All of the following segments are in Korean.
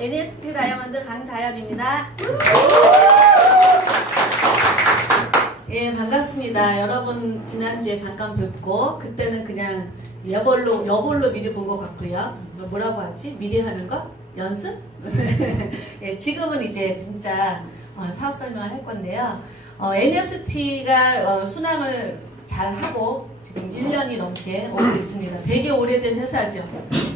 NST 다이아몬드 강다엽입니다. 예, 반갑습니다. 여러분 지난주에 잠깐 뵙고 그때는 그냥 여볼로 미리 본 것 같고요. 뭐라고 하지? 미리 하는 거? 연습? 예, 지금은 이제 진짜 사업 설명을 할 건데요. NST가 순항을 잘 하고 지금 1년이 넘게 오고 있습니다. 되게 오래된 회사죠.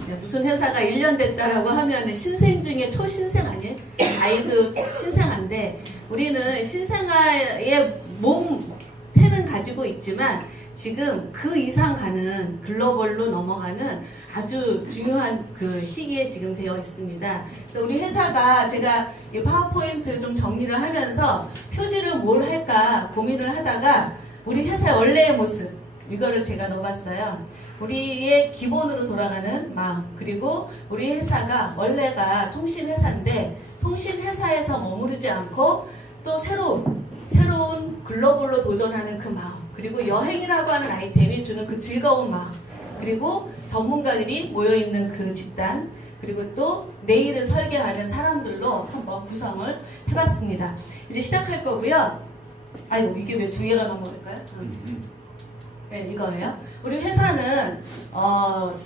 네, 무슨 회사가 1년 됐다라고 하면 신생 중에 초신생 아니에요? 아이도 신생아인데 우리는 신생아의 몸태는 가지고 있지만 지금 그 이상 가는 글로벌로 넘어가는 아주 중요한 그 시기에 지금 되어 있습니다. 그래서 우리 회사가 제가 이 파워포인트 좀 정리를 하면서 표지를 뭘 할까 고민을 하다가 우리 회사의 원래의 모습 이거를 제가 넣어봤어요. 우리의 기본으로 돌아가는 마음 그리고 우리 회사가 원래가 통신회사인데 통신회사에서 머무르지 않고 또 새로운 글로벌로 도전하는 그 마음 그리고 여행이라고 하는 아이템이 주는 그 즐거운 마음 그리고 전문가들이 모여있는 그 집단 그리고 또 내일을 설계하는 사람들로 한번 구성을 해봤습니다. 이제 시작할 거고요. 아이고 이게 왜 두 개가 넘어갈까요? 네, 이거예요. 우리 회사는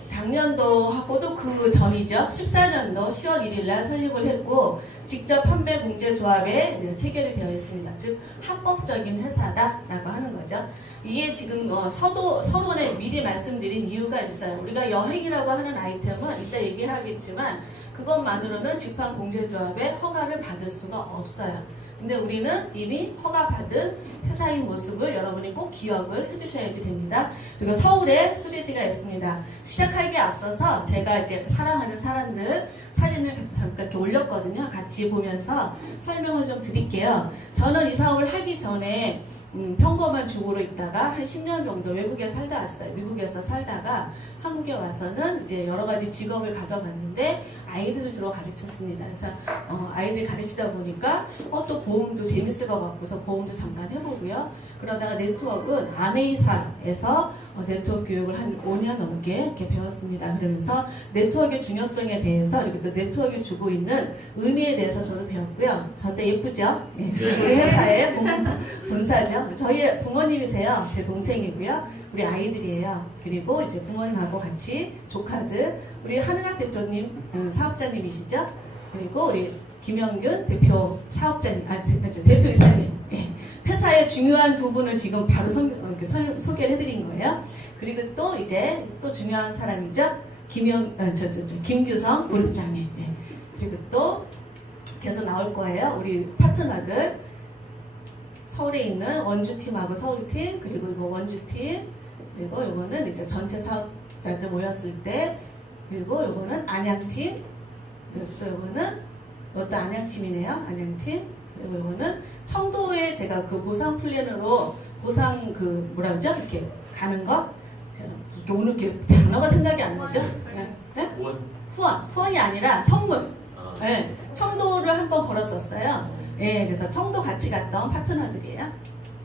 작년도 하고도 그 전이죠. 14년도 10월 1일 날 설립을 했고 직접 판매 공제조합에 체결이 되어 있습니다. 즉 합법적인 회사다라고 하는 거죠. 이게 지금 서론에 미리 말씀드린 이유가 있어요. 우리가 여행이라고 하는 아이템은 이따 얘기하겠지만 그것만으로는 직판 공제조합의 허가를 받을 수가 없어요. 근데 우리는 이미 허가받은 회사인 모습을 여러분이 꼭 기억을 해주셔야지 됩니다. 그리고 서울에 수리지가 있습니다. 시작하기에 앞서서 제가 이제 사랑하는 사람들 사진을 잠깐 이렇게 올렸거든요. 같이 보면서 설명을 좀 드릴게요. 저는 이 사업을 하기 전에 평범한 주부로 있다가 한 10년 정도 외국에 살다 왔어요. 미국에서 살다가 한국에 와서는 이제 여러 가지 직업을 가져갔는데 아이들을 주로 가르쳤습니다. 그래서 아이들 가르치다 보니까 또 보험도 재밌을 것 같고서 보험도 잠깐 해보고요. 그러다가 네트워크는 아메이사에서 네트워크 교육을 한 5년 넘게 이렇게 배웠습니다. 그러면서 네트워크의 중요성에 대해서 그리고 또 네트워크가 주고 있는 의미에 대해서 저도 배웠고요. 저때 예쁘죠? 네. 우리 회사의 본사죠. 저희 부모님이세요. 제 동생이고요. 우리 아이들이에요. 그리고 이제 부모님하고 같이 조카들, 우리 한은학 대표님 사업자님이시죠? 그리고 우리 김영균 대표 사업자님, 대표이사님. 예. 회사의 중요한 두 분을 지금 바로 소개를 해드린 거예요. 그리고 또 이제 또 중요한 사람이죠. 김규성 그룹장님. 예. 그리고 또 계속 나올 거예요. 우리 파트너들. 서울에 있는 원주팀하고 서울팀, 그리고 이거 원주팀, 그리고 이거는 이제 전체 사업자들 모였을 때, 그리고 이거는 안양팀, 그리고 또 이것도 안양팀이네요. 안양팀. 그리고 이거는 청도에 제가 그 보상 플랜으로 보상 그 뭐라 그러죠? 이렇게 가는 거. 이렇게 오늘 이렇게 단어가 생각이 안 나죠? 네? 후원이 아니라 선물. 네. 청도를 한번 걸었었어요. 예, 그래서 청도 같이 갔던 파트너들이에요.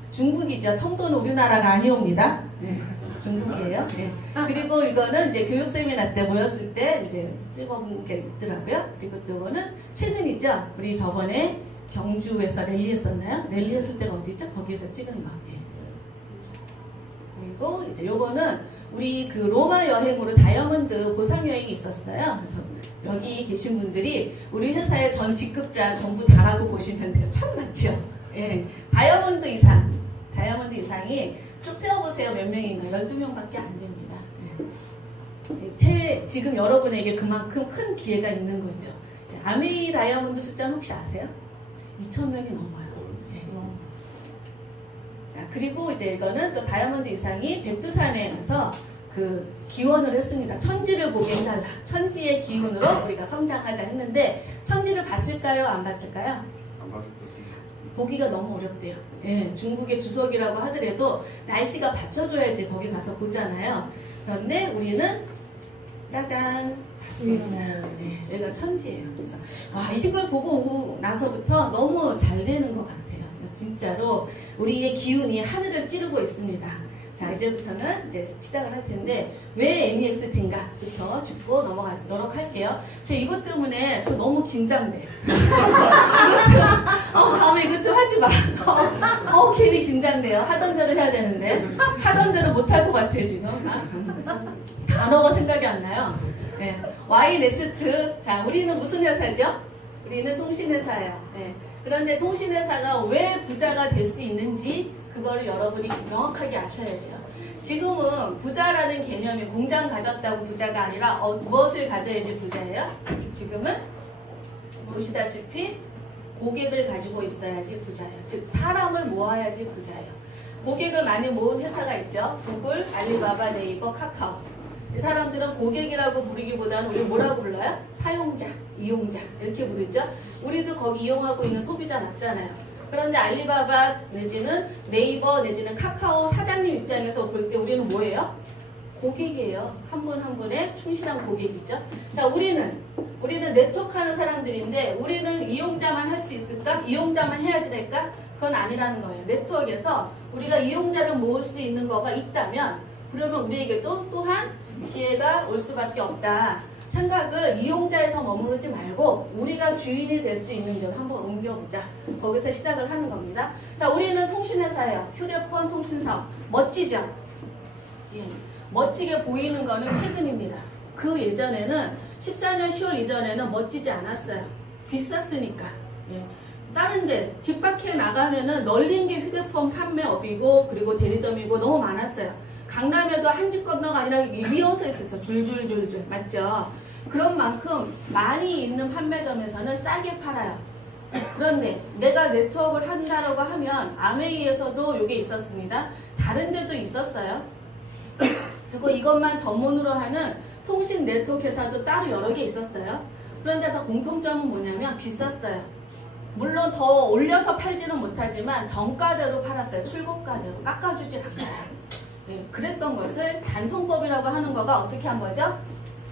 중국이죠. 청도는 우리나라가 아니옵니다. 예, 중국이에요. 예. 그리고 이거는 이제 교육 세미나 때 모였을 때 이제 찍어본 게 있더라고요. 그리고 또 이거는 최근이죠. 우리 저번에 경주에서 랠리 했었나요? 랠리 했을 때가 어디죠? 거기서 찍은 거. 예. 그리고 이제 요거는 우리 그 로마 여행으로 다이아몬드 보상 여행이 있었어요. 그래서 여기 계신 분들이 우리 회사의 전 직급자 전부 다라고 보시면 돼요. 참 많죠? 예. 다이아몬드 이상이 쭉 세어보세요. 몇 명인가? 12명밖에 안 됩니다. 예. 지금 여러분에게 그만큼 큰 기회가 있는 거죠. 예. 아메이 다이아몬드 숫자는 혹시 아세요? 2,000명이 넘어요. 예. 자, 그리고 이제 이거는 또 다이아몬드 이상이 백두산에 가서 그 기원을 했습니다. 천지를 보게 해달라. 천지의 기운으로 우리가 성장하자 했는데 천지를 봤을까요? 안 봤을까요? 안 봤을 것 같습니다. 보기가 너무 어렵대요. 예, 중국의 주석이라고 하더라도 날씨가 받쳐줘야지 거기 가서 보잖아요. 그런데 우리는 짜잔 봤어요. 예, 여기가 천지예요. 그래서 이걸 보고 오고 나서부터 너무 잘 되는 것 같아요. 진짜로 우리의 기운이 하늘을 찌르고 있습니다. 자, 이제부터는 이제 시작을 할 텐데 왜 NEXT인가부터 짚고 넘어가도록 할게요. 있어요. 저 이것 때문에 저 너무 긴장돼. 이것 좀, 다음에 이것 좀 하지 마. 괜히 긴장돼요. 하던 대로 해야 되는데. 하던 대로 못할 것 같아요, 지금. 단어가 생각이 안 나요. 네. Y넥스트. 자, 우리는 무슨 회사죠? 우리는 통신회사예요. 네. 그런데 통신회사가 왜 부자가 될 수 있는지 그거를 여러분이 명확하게 아셔야 돼요. 지금은 부자라는 개념이 공장 가졌다고 부자가 아니라 무엇을 가져야지 부자예요? 지금은 보시다시피 고객을 가지고 있어야지 부자예요. 즉 사람을 모아야지 부자예요. 고객을 많이 모은 회사가 있죠. 구글, 알리바바, 네이버, 카카오. 이 사람들은 고객이라고 부르기보다는 우리 뭐라고 불러요? 사용자, 이용자 이렇게 부르죠. 우리도 거기 이용하고 있는 소비자 맞잖아요. 그런데 알리바바 내지는 네이버 내지는 카카오 사장님 입장에서 볼 때 우리는 뭐예요? 고객이에요. 한 분 한 분의 충실한 고객이죠. 자, 우리는 네트워크 하는 사람들인데 우리는 이용자만 할 수 있을까? 이용자만 해야지 될까? 그건 아니라는 거예요. 네트워크에서 우리가 이용자를 모을 수 있는 거가 있다면 그러면 우리에게도 또한 기회가 올 수밖에 없다. 생각을 이용자에서 머무르지 말고 우리가 주인이 될 수 있는 데로 한번 옮겨보자. 거기서 시작을 하는 겁니다. 자, 우리는 통신회사예요. 휴대폰 통신사업. 멋지죠? 예. 멋지게 보이는 거는 최근입니다. 그 예전에는 14년 10월 이전에는 멋지지 않았어요. 비쌌으니까. 예. 다른 데 집 밖에 나가면은 널린 게 휴대폰 판매업이고 그리고 대리점이고 너무 많았어요. 강남에도 한 집 건너가 아니라 이어서 있었어요. 줄줄줄줄. 맞죠? 그런 만큼 많이 있는 판매점에서는 싸게 팔아요. 그런데 내가 네트워크를 한다라고 하면 아메이에서도 이게 있었습니다. 다른 데도 있었어요. 그리고 이것만 전문으로 하는 통신 네트워크 회사도 따로 여러 개 있었어요. 그런데 다 공통점은 뭐냐면 비쌌어요. 물론 더 올려서 팔지는 못하지만 정가대로 팔았어요. 출고가대로 깎아주질 않아요. 네, 그랬던 것을 단통법이라고 하는 거가 어떻게 한 거죠?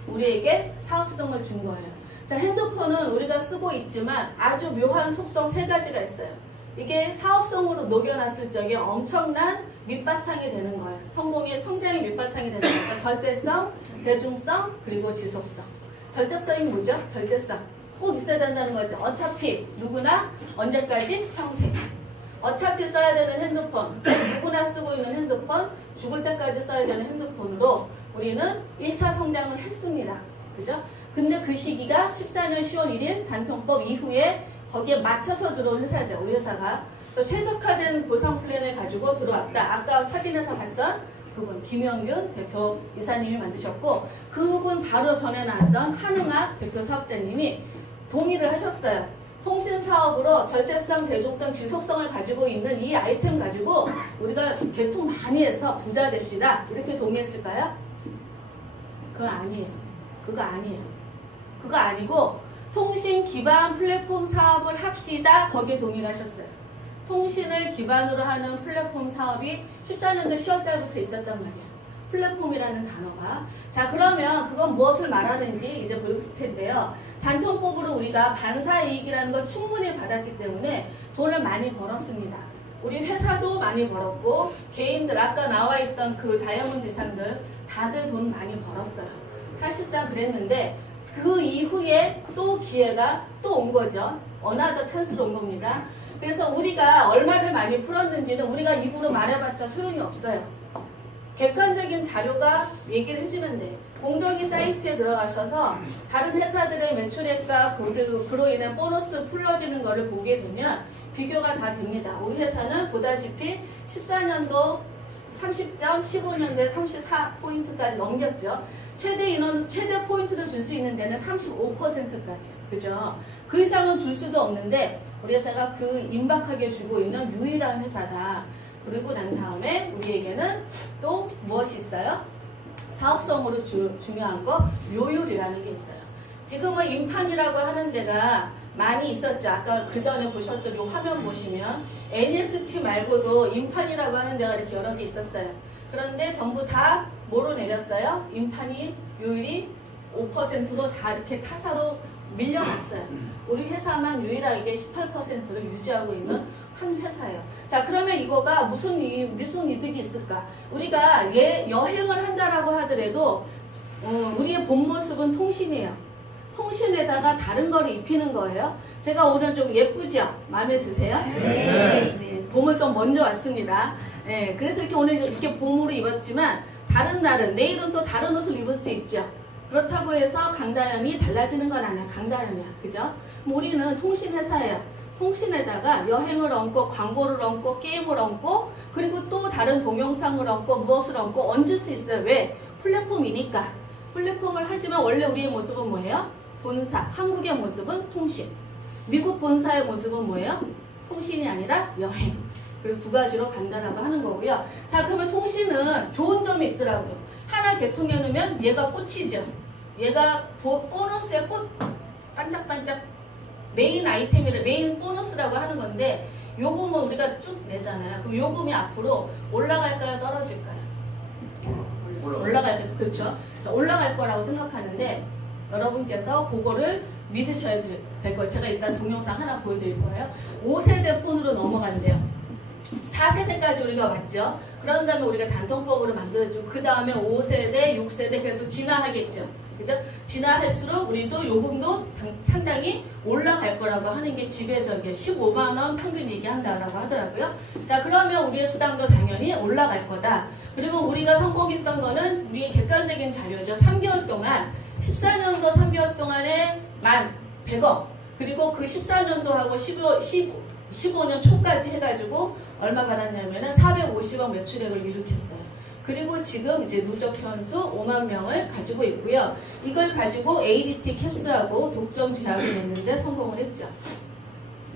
우리에게 사업성을 준 거예요. 자, 핸드폰은 우리가 쓰고 있지만 아주 묘한 속성 세 가지가 있어요. 이게 사업성으로 녹여놨을 적에 엄청난 밑바탕이 되는 거예요. 성장의 밑바탕이 되는 거니까 절대성, 대중성, 그리고 지속성. 절대성이 뭐죠? 절대성. 꼭 있어야 된다는 거죠. 어차피 누구나 언제까지? 평생. 어차피 써야 되는 핸드폰, 누구나 쓰고 있는 핸드폰, 죽을 때까지 써야 되는 핸드폰으로 우리는 1차 성장을 했습니다. 그죠? 근데 그 시기가 14년 10월 1일 단통법 이후에 거기에 맞춰서 들어온 회사죠. 우리 회사가. 또 최적화된 보상 플랜을 가지고 들어왔다. 아까 사진에서 봤던 그분, 김영균 대표 이사님이 만드셨고, 그분 바로 전에 나왔던 한흥학 대표 사업자님이 동의를 하셨어요. 통신 사업으로 절대성, 대중성, 지속성을 가지고 있는 이 아이템 가지고 우리가 개통 많이 해서 부자 됩시다. 이렇게 동의했을까요? 그건 아니에요. 그거 아니에요. 그거 아니고 통신 기반 플랫폼 사업을 합시다. 거기에 동의를 하셨어요. 통신을 기반으로 하는 플랫폼 사업이 14년도 10월 달부터 있었단 말이에요. 플랫폼이라는 단어가. 자, 그러면 그건 무엇을 말하는지 이제 볼 텐데요. 단통법으로 우리가 반사이익이라는 걸 충분히 받았기 때문에 돈을 많이 벌었습니다. 우리 회사도 많이 벌었고 개인들 아까 나와 있던 그 다이아몬드 이상들 다들 돈 많이 벌었어요. 사실상 그랬는데 그 이후에 또 기회가 또 온 거죠. 어나더 찬스로 온 겁니다. 그래서 우리가 얼마를 많이 풀었는지는 우리가 입으로 말해봤자 소용이 없어요. 객관적인 자료가 얘기를 해주면 돼. 공정위 사이트에 들어가셔서 다른 회사들의 매출액과 그로 인해 보너스 풀어지는 거를 보게 되면 비교가 다 됩니다. 우리 회사는 보다시피 14년도 30점, 15년도에 34포인트까지 넘겼죠. 최대 포인트를 줄 수 있는 데는 35%까지. 그죠? 그 이상은 줄 수도 없는데 우리 회사가 그 임박하게 주고 있는 유일한 회사다. 그리고 난 다음에 우리에게는 또 무엇이 있어요? 사업성으로 중요한 거 요율이라는 게 있어요. 지금은 인판이라고 하는 데가 많이 있었죠. 아까 그 전에 보셨던 이 화면 보시면 NST 말고도 인판이라고 하는 데가 이렇게 여러 개 있었어요. 그런데 전부 다 뭐로 내렸어요? 인판이 요율이 5%로 다 이렇게 타사로 밀려났어요. 우리 회사만 유일하게 18%를 유지하고 있는 한 회사예요. 자, 그러면 이거가 무슨 이득이 있을까? 우리가 여행을 한다라고 하더라도 우리의 본 모습은 통신이에요. 통신에다가 다른 거를 입히는 거예요. 제가 오늘 좀 예쁘죠? 마음에 드세요? 네. 봄을 좀 먼저 왔습니다. 네, 그래서 이렇게 오늘 이렇게 봄으로 입었지만 다른 날은 내일은 또 다른 옷을 입을 수 있죠. 그렇다고 해서 강다현이 달라지는 건 아니야. 강다현이야. 그죠? 우리는 통신회사예요. 통신에다가 여행을 얹고 광고를 얹고 게임을 얹고 그리고 또 다른 동영상을 얹고 무엇을 얹고 얹을 수 있어요. 왜? 플랫폼이니까. 플랫폼을 하지만 원래 우리의 모습은 뭐예요? 본사. 한국의 모습은 통신. 미국 본사의 모습은 뭐예요? 통신이 아니라 여행. 그리고 두 가지로 간다라고 하는 거고요. 자, 그러면 통신은 좋은 점이 있더라고요. 하나 개통해 놓으면 얘가 꽃이죠. 얘가 보너스의 꽃 반짝반짝 메인 아이템이라 메인 보너스라고 하는 건데 요금은 우리가 쭉 내잖아요. 그럼 요금이 앞으로 올라갈까요? 떨어질까요? 올라갈 거죠. 그렇죠. 올라갈 거라고 생각하는데 여러분께서 그거를 믿으셔야 될 거예요. 제가 일단 동영상 하나 보여드릴 거예요. 5세대 폰으로 넘어간대요. 4세대까지 우리가 왔죠. 그런 다음에 우리가 단통법으로 만들어주고 그 다음에 5세대, 6세대 계속 진화하겠죠. 그죠? 진화할수록 우리도 요금도 상당히 올라갈 거라고 하는 게 지배적이에요. 15만원 평균 얘기한다라고 하더라고요. 자, 그러면 우리의 수당도 당연히 올라갈 거다. 그리고 우리가 성공했던 거는 우리의 객관적인 자료죠. 3개월 동안 14년도 3개월 동안에 100억 그리고 그 14년도하고 15년 초까지 해가지고 얼마 받았냐면은 450억 매출액을 일으켰어요. 그리고 지금 이제 누적 현수 5만 명을 가지고 있고요. 이걸 가지고 ADT 캡스하고 독점 제약을 냈는데 성공을 했죠.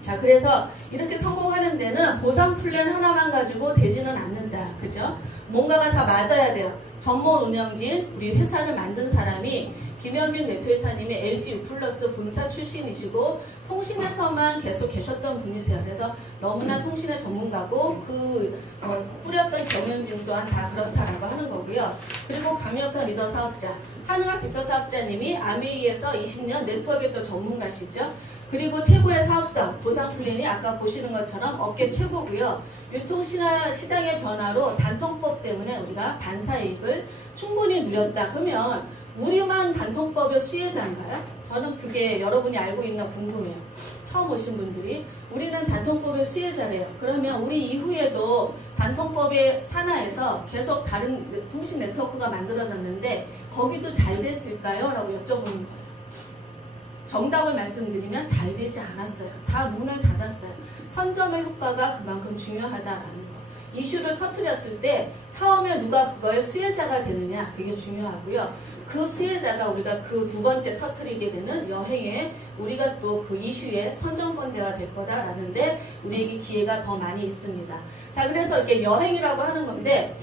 자, 그래서 이렇게 성공하는 데는 보상 플랜 하나만 가지고 되지는 않는다. 그죠? 뭔가가 다 맞아야 돼요. 전몰 운영진, 우리 회사를 만든 사람이 김현균 대표이사님이 LG U+ 본사 출신이시고 통신에서만 계속 계셨던 분이세요. 그래서 너무나 통신의 전문가고 뿌렸던 경영진 또한 다 그렇다라고 하는 거고요. 그리고 강력한 리더 사업자, 한의학 대표 사업자님이 아메이에서 20년 네트워크 또 전문가시죠. 그리고 최고의 사업성, 보상 플랜이 아까 보시는 것처럼 업계 최고고요. 유통시장의 변화로 단통법 때문에 우리가 반사이익을 충분히 누렸다. 그러면 우리만 단통법의 수혜자인가요? 저는 그게 여러분이 알고 있나 궁금해요. 처음 오신 분들이 우리는 단통법의 수혜자래요. 그러면 우리 이후에도 단통법의 산하에서 계속 다른 통신 네트워크가 만들어졌는데 거기도 잘 됐을까요? 라고 여쭤보는 거예요. 정답을 말씀드리면 잘 되지 않았어요. 다 문을 닫았어요. 선점의 효과가 그만큼 중요하다라는 거. 이슈를 터뜨렸을 때 처음에 누가 그거의 수혜자가 되느냐 그게 중요하고요. 그 수혜자가 우리가 그 두 번째 터뜨리게 되는 여행에 우리가 또 그 이슈의 선정권자가 될 거다라는데 우리에게 기회가 더 많이 있습니다. 자, 그래서 이렇게 여행이라고 하는 건데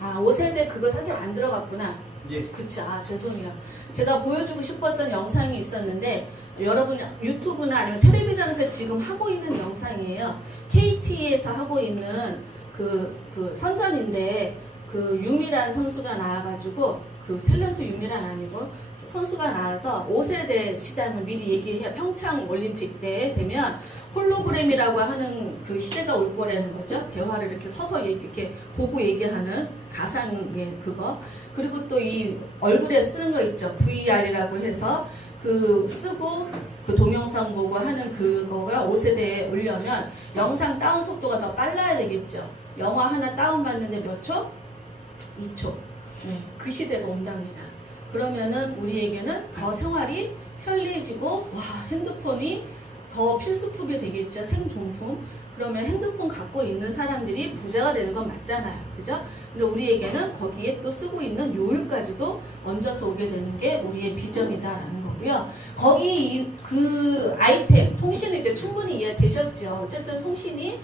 5세대 그거 사실 안 들어갔구나. 예. 그쵸. 죄송해요. 제가 보여주고 싶었던 영상이 있었는데 여러분 유튜브나 아니면 텔레비전에서 지금 하고 있는 영상이에요. KT에서 하고 있는 그 선전인데 그 유미란 선수가 나와가지고 그 탤런트 유미란 아니고 선수가 나와서 5세대 시장을 미리 얘기해요. 평창 올림픽 때 되면 홀로그램이라고 하는 그 시대가 올 거라는 거죠. 대화를 이렇게 서서 이렇게 보고 얘기하는 가상의 그거. 그리고 또 이 얼굴에 쓰는 거 있죠. VR이라고 해서 그 쓰고 그 동영상 보고 하는 그거가 5세대에 오려면 영상 다운 속도가 더 빨라야 되겠죠. 영화 하나 다운 받는데 몇 초? 2초. 네, 그 시대가 온답니다. 그러면은 우리에게는 더 생활이 편리해지고 핸드폰이 더 필수품이 되겠죠. 생존품. 그러면 핸드폰 갖고 있는 사람들이 부자가 되는 건 맞잖아요. 그죠? 근데 우리에게는 거기에 또 쓰고 있는 요율까지도 얹어서 오게 되는 게 우리의 비전이다라는 거고요. 거기 그 아이템, 통신이 이제 충분히 이해되셨죠. 어쨌든 통신이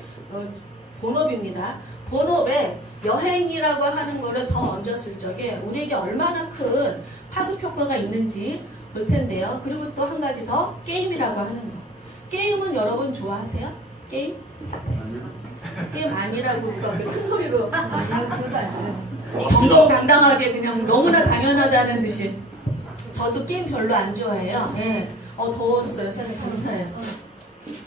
본업입니다. 본업에 여행이라고 하는 거를 더 얹었을 적에 우리에게 얼마나 큰 파급 효과가 있는지 볼 텐데요. 그리고 또 한 가지 더 게임이라고 하는 거. 게임은 여러분 좋아하세요? 게임? 아니요. 게임 아니라고 누가 큰 소리로 좋아합니다. 정정당당하게 그냥 너무나 당연하다는 듯이. 저도 게임 별로 안 좋아해요. 예. 더웠어요. 선생님 감사해요.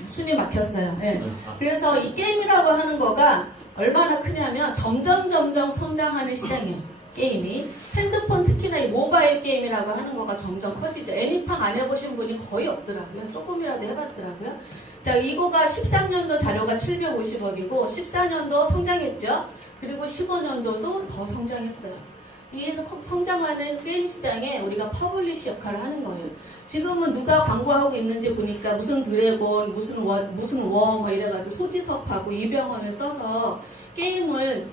숨이 막혔어요. 예. 그래서 이 게임이라고 하는 거가 얼마나 크냐면 점점 성장하는 시장이에요. 게임이. 핸드폰 특히나 이 모바일 게임이라고 하는 거가 점점 커지죠. 애니팡 안 해보신 분이 거의 없더라고요. 조금이라도 해봤더라고요. 자, 이거가 13년도 자료가 750억이고 14년도 성장했죠. 그리고 15년도도 더 성장했어요. 이 성장하는 게임 시장에 우리가 퍼블리시 역할을 하는 거예요. 지금은 누가 광고하고 있는지 보니까 무슨 드래곤, 무슨 뭐 이래가지고 소지섭하고 이병헌을 써서 게임을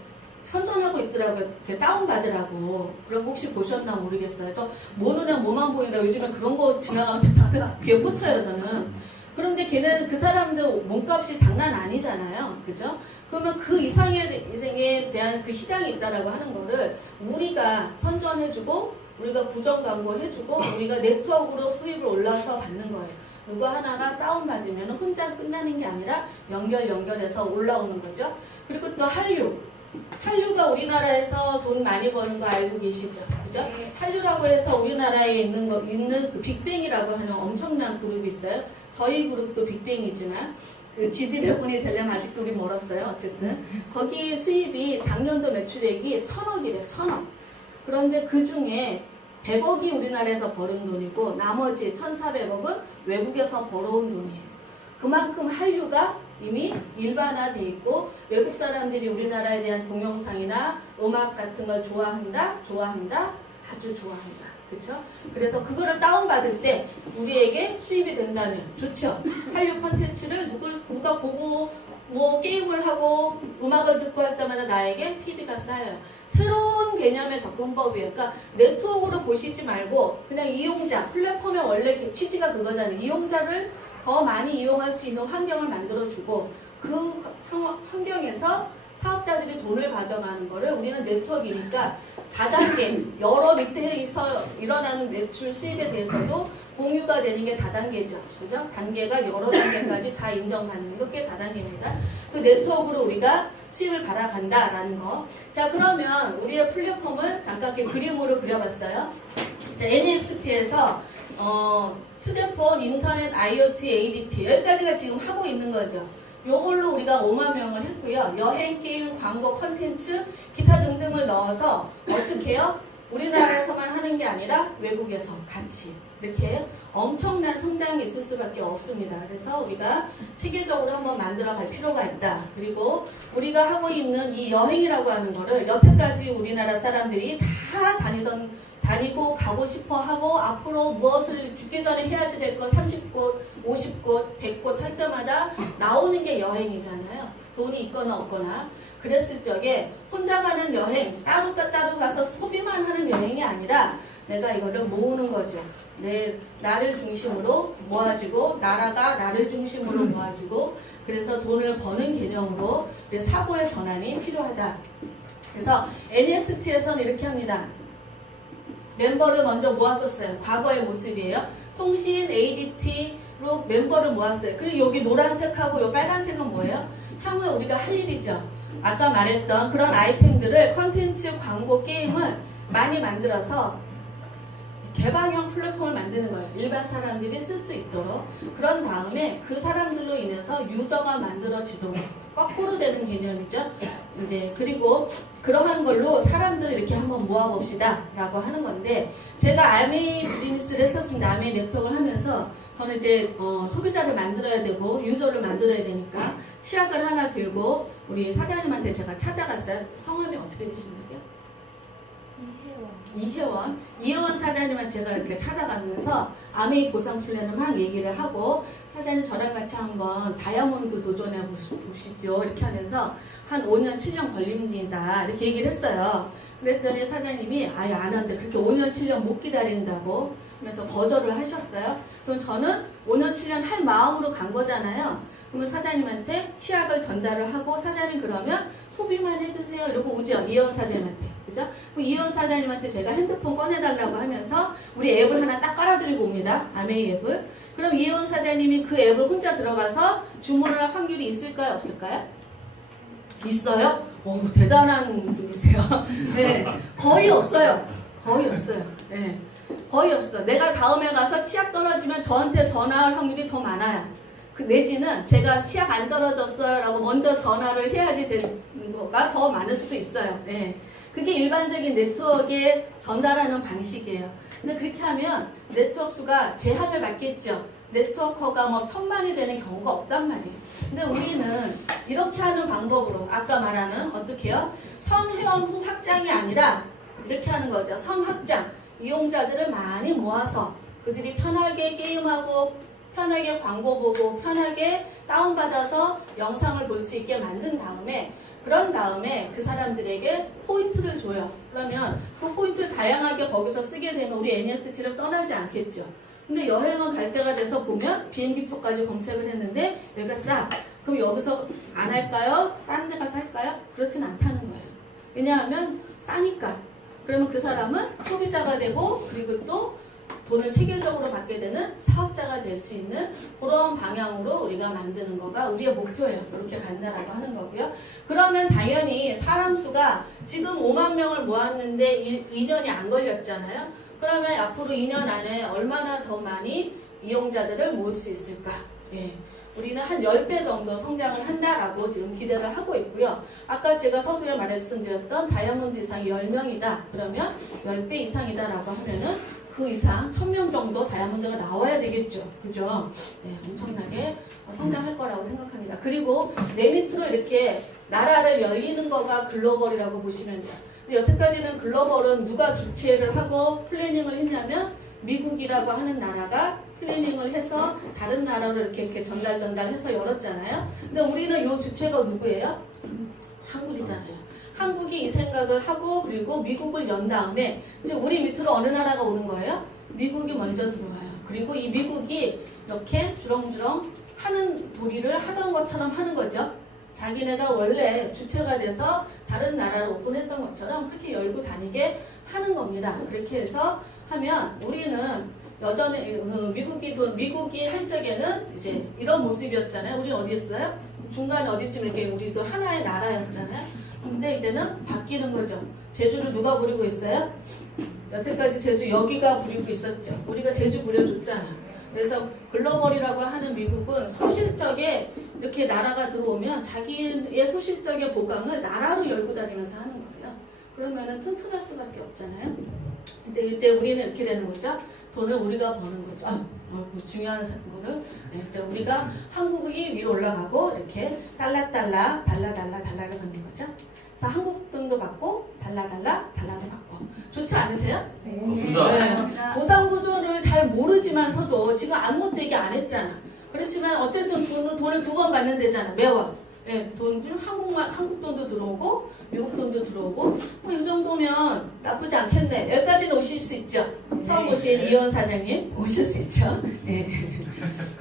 선전하고 있더라고요. 다운받으라고. 그럼 혹시 보셨나 모르겠어요. 저 모르는 뭐만 보인다. 요즘에 그런 거 지나가면 다 귀에 꽂혀요, 저는. 그런데 걔는 그 사람들 몸값이 장난 아니잖아요. 그죠? 그러면 그 이상에 대한 그 시장이 있다라고 하는 거를 우리가 선전해주고, 우리가 구정 광고해주고, 우리가 네트워크로 수입을 올라서 받는 거예요. 누구 하나가 다운받으면 혼자 끝나는 게 아니라 연결해서 올라오는 거죠. 그리고 또 한류. 한류가 우리나라에서 돈 많이 버는 거 알고 계시죠? 그죠? 한류라고 해서 우리나라에 있는 그 빅뱅이라고 하는 엄청난 그룹이 있어요. 저희 그룹도 빅뱅이지만, 그 G드래곤이 되려면 아직도 우리 멀었어요. 어쨌든. 거기 수입이 작년도 매출액이 1,000억이래, 1,000억. 그런데 그 중에 100억이 우리나라에서 벌은 돈이고, 나머지 1,400억은 외국에서 벌어온 돈이에요. 그만큼 한류가 이미 일반화돼 있고 외국 사람들이 우리나라에 대한 동영상이나 음악 같은 걸 좋아한다, 아주 좋아한다. 그렇죠? 그래서 그거를 다운받을 때 우리에게 수입이 된다면 좋죠. 한류 콘텐츠를 누가 보고 뭐 게임을 하고 음악을 듣고 할 때마다 나에게 PB가 쌓여요. 새로운 개념의 접근법이에요. 그러니까 네트워크로 보시지 말고 그냥 이용자, 플랫폼의 원래 취지가 그거잖아요. 이용자를 더 많이 이용할 수 있는 환경을 만들어주고 그 환경에서 사업자들이 돈을 가져가는 거를 우리는 네트워크이니까 다단계, 여러 밑에서 일어나는 매출 수입에 대해서도 공유가 되는 게 다단계죠. 그죠? 단계가 여러 단계까지 다 인정받는 게 다단계입니다. 그 네트워크로 우리가 수입을 받아간다라는 거. 자, 그러면 우리의 플랫폼을 잠깐 이렇게 그림으로 그려봤어요. 자, NXT에서 휴대폰, 인터넷, IoT, ADT 여기까지가 지금 하고 있는 거죠. 요걸로 우리가 5만 명을 했고요. 여행, 게임, 광고, 컨텐츠, 기타 등등을 넣어서 어떻게 해요? 우리나라에서만 하는 게 아니라 외국에서 같이 이렇게 엄청난 성장이 있을 수밖에 없습니다. 그래서 우리가 체계적으로 한번 만들어 갈 필요가 있다. 그리고 우리가 하고 있는 이 여행이라고 하는 거를 여태까지 우리나라 사람들이 다 다니고 가고 싶어 하고 앞으로 무엇을 죽기 전에 해야지 될 거 30곳, 50곳, 100곳 할 때마다 나오는 게 여행이잖아요. 돈이 있거나 없거나. 그랬을 적에 혼자 가는 여행, 따로 가서 소비만 하는 여행이 아니라 내가 이거를 모으는 거죠. 나를 중심으로 모아지고 나라가 나를 중심으로 모아지고 그래서 돈을 버는 개념으로 사고의 전환이 필요하다. 그래서 NXT에서는 이렇게 합니다. 멤버를 먼저 모았었어요. 과거의 모습이에요. 통신, ADT로 멤버를 모았어요. 그리고 여기 노란색하고 요 빨간색은 뭐예요? 향후에 우리가 할 일이죠. 아까 말했던 그런 아이템들을 컨텐츠, 광고, 게임을 많이 만들어서 개방형 플랫폼을 만드는 거예요. 일반 사람들이 쓸 수 있도록. 그런 다음에 그 사람들로 인해서 유저가 만들어지도록 거꾸로 되는 개념이죠. 이제 그리고 그러한 걸로 사람들을 이렇게 한번 모아봅시다 라고 하는 건데 제가 아메이 비즈니스를 했었습니다. 아메이 네트워크를 하면서 저는 이제 소비자를 만들어야 되고 유저를 만들어야 되니까 치약을 하나 들고 우리 사장님한테 제가 찾아갔어요. 성함이 어떻게 되신다고요? 이혜원 사장님한테 제가 이렇게 찾아가면서 아메이 보상 플랜을 막 얘기를 하고 사장님 저랑 같이 한번 다이아몬드 도전해 보시죠 이렇게 하면서 한 5년 7년 걸립니다 이렇게 얘기를 했어요. 그랬더니 사장님이 아예 안 한대 그렇게 5년 7년 못 기다린다고 그래서 거절을 하셨어요. 그럼 저는 5년 7년 할 마음으로 간 거잖아요. 그러면 사장님한테 치약을 전달을 하고 사장님 그러면 소비만 해주세요 이러고 오죠. 이혜원 사장님한테. 그죠? 이혜원 사장님한테 제가 핸드폰 꺼내달라고 하면서 우리 앱을 하나 딱 깔아드리고 옵니다. 아메이 앱을. 그럼 이혜원 사장님이 그 앱을 혼자 들어가서 주문을 할 확률이 있을까요? 없을까요? 있어요? 오, 대단한 분이세요. 네. 거의 없어요. 네. 거의 없어. 내가 다음에 가서 치약 떨어지면 저한테 전화할 확률이 더 많아요. 그 내지는 제가 치약 안 떨어졌어요 라고 먼저 전화를 해야지 되는 거가 더 많을 수도 있어요. 네. 그게 일반적인 네트워크에 전달하는 방식이에요. 근데 그렇게 하면 네트워크 수가 제한을 받겠죠. 네트워커가 뭐 1000만이 되는 경우가 없단 말이에요. 근데 우리는 이렇게 하는 방법으로 아까 말하는 어떻게 해요? 선 회원 후 확장이 아니라 이렇게 하는 거죠. 선 확장. 이용자들을 많이 모아서 그들이 편하게 게임하고 편하게 광고 보고 편하게 다운받아서 영상을 볼 수 있게 만든 다음에 그런 다음에 그 사람들에게 포인트를 줘요. 그러면 그 포인트를 다양하게 거기서 쓰게 되면 우리 NEXT를 떠나지 않겠죠. 근데 여행을 갈 때가 돼서 보면 비행기표까지 검색을 했는데 여기가 싸. 그럼 여기서 안 할까요? 다른 데 가서 할까요? 그렇진 않다는 거예요. 왜냐하면 싸니까. 그러면 그 사람은 소비자가 되고 그리고 또 돈을 체계적으로 받게 되는 사업자가 될 수 있는 그런 방향으로 우리가 만드는 거가 우리의 목표예요. 이렇게 간다라고 하는 거고요. 그러면 당연히 사람 수가 지금 5만 명을 모았는데 2년이 안 걸렸잖아요. 그러면 앞으로 2년 안에 얼마나 더 많이 이용자들을 모을 수 있을까? 예. 우리는 한 10배 정도 성장을 한다라고 지금 기대를 하고 있고요. 아까 제가 서두에 말씀드렸던 다이아몬드 이상이 10명이다. 그러면 10배 이상이다라고 하면은 그 이상 1000명 정도 다이아몬드가 나와야 되겠죠. 그죠? 네, 엄청나게 성장할 거라고 생각합니다. 그리고 내 밑으로 이렇게 나라를 열리는 거가 글로벌이라고 보시면 돼요. 근데 여태까지는 글로벌은 누가 주최를 하고 플래닝을 했냐면 미국이라고 하는 나라가 플래닝을 해서 다른 나라로 이렇게 전달해서 열었잖아요. 근데 우리는 요 주체가 누구예요? 한국이잖아요. 한국이 이 생각을 하고 그리고 미국을 연 다음에 이제 우리 밑으로 어느 나라가 오는 거예요? 미국이 먼저 들어와요. 그리고 이 미국이 이렇게 주렁주렁 하는 도리를 하던 것처럼 하는 거죠. 자기네가 원래 주체가 돼서 다른 나라를 오픈했던 것처럼 그렇게 열고 다니게 하는 겁니다. 그렇게 해서 하면 우리는 여전히 미국이 할 적에는 이제 이런 모습이었잖아요. 우리는 어디였어요? 중간에 어디쯤 이렇게 우리도 하나의 나라였잖아요. 근데 이제는 바뀌는 거죠. 제주를 누가 부리고 있어요? 여태까지 제주 여기가 부리고 있었죠. 우리가 제주 부려줬잖아. 그래서 글로벌이라고 하는 미국은 소실적에 이렇게 나라가 들어오면 자기의 소실적의 보강을 나라로 열고 다니면서 하는 거예요. 그러면은 튼튼할 수밖에 없잖아요. 근데 이제 우리는 이렇게 되는 거죠. 돈을 우리가 버는 거죠. 중요한 거를 이제 우리가 한국이 위로 올라가고 이렇게 달러를 받는 거죠. 그래서 한국 돈도 받고 달러도 받고 좋지 않으세요? 좋습니다. 네. 보상 구조를 잘 모르지만서도 지금 아무것도 얘기 안 했잖아. 그렇지만 어쨌든 돈을 2번 받는 데잖아. 매월. 네, 돈들 한국 돈도 들어오고 미국 돈도 들어오고 이 정도면 나쁘지 않겠네. 여기까지는 오실 수 있죠. 처음 오신 이현 사장님 오실 수 있죠. 네.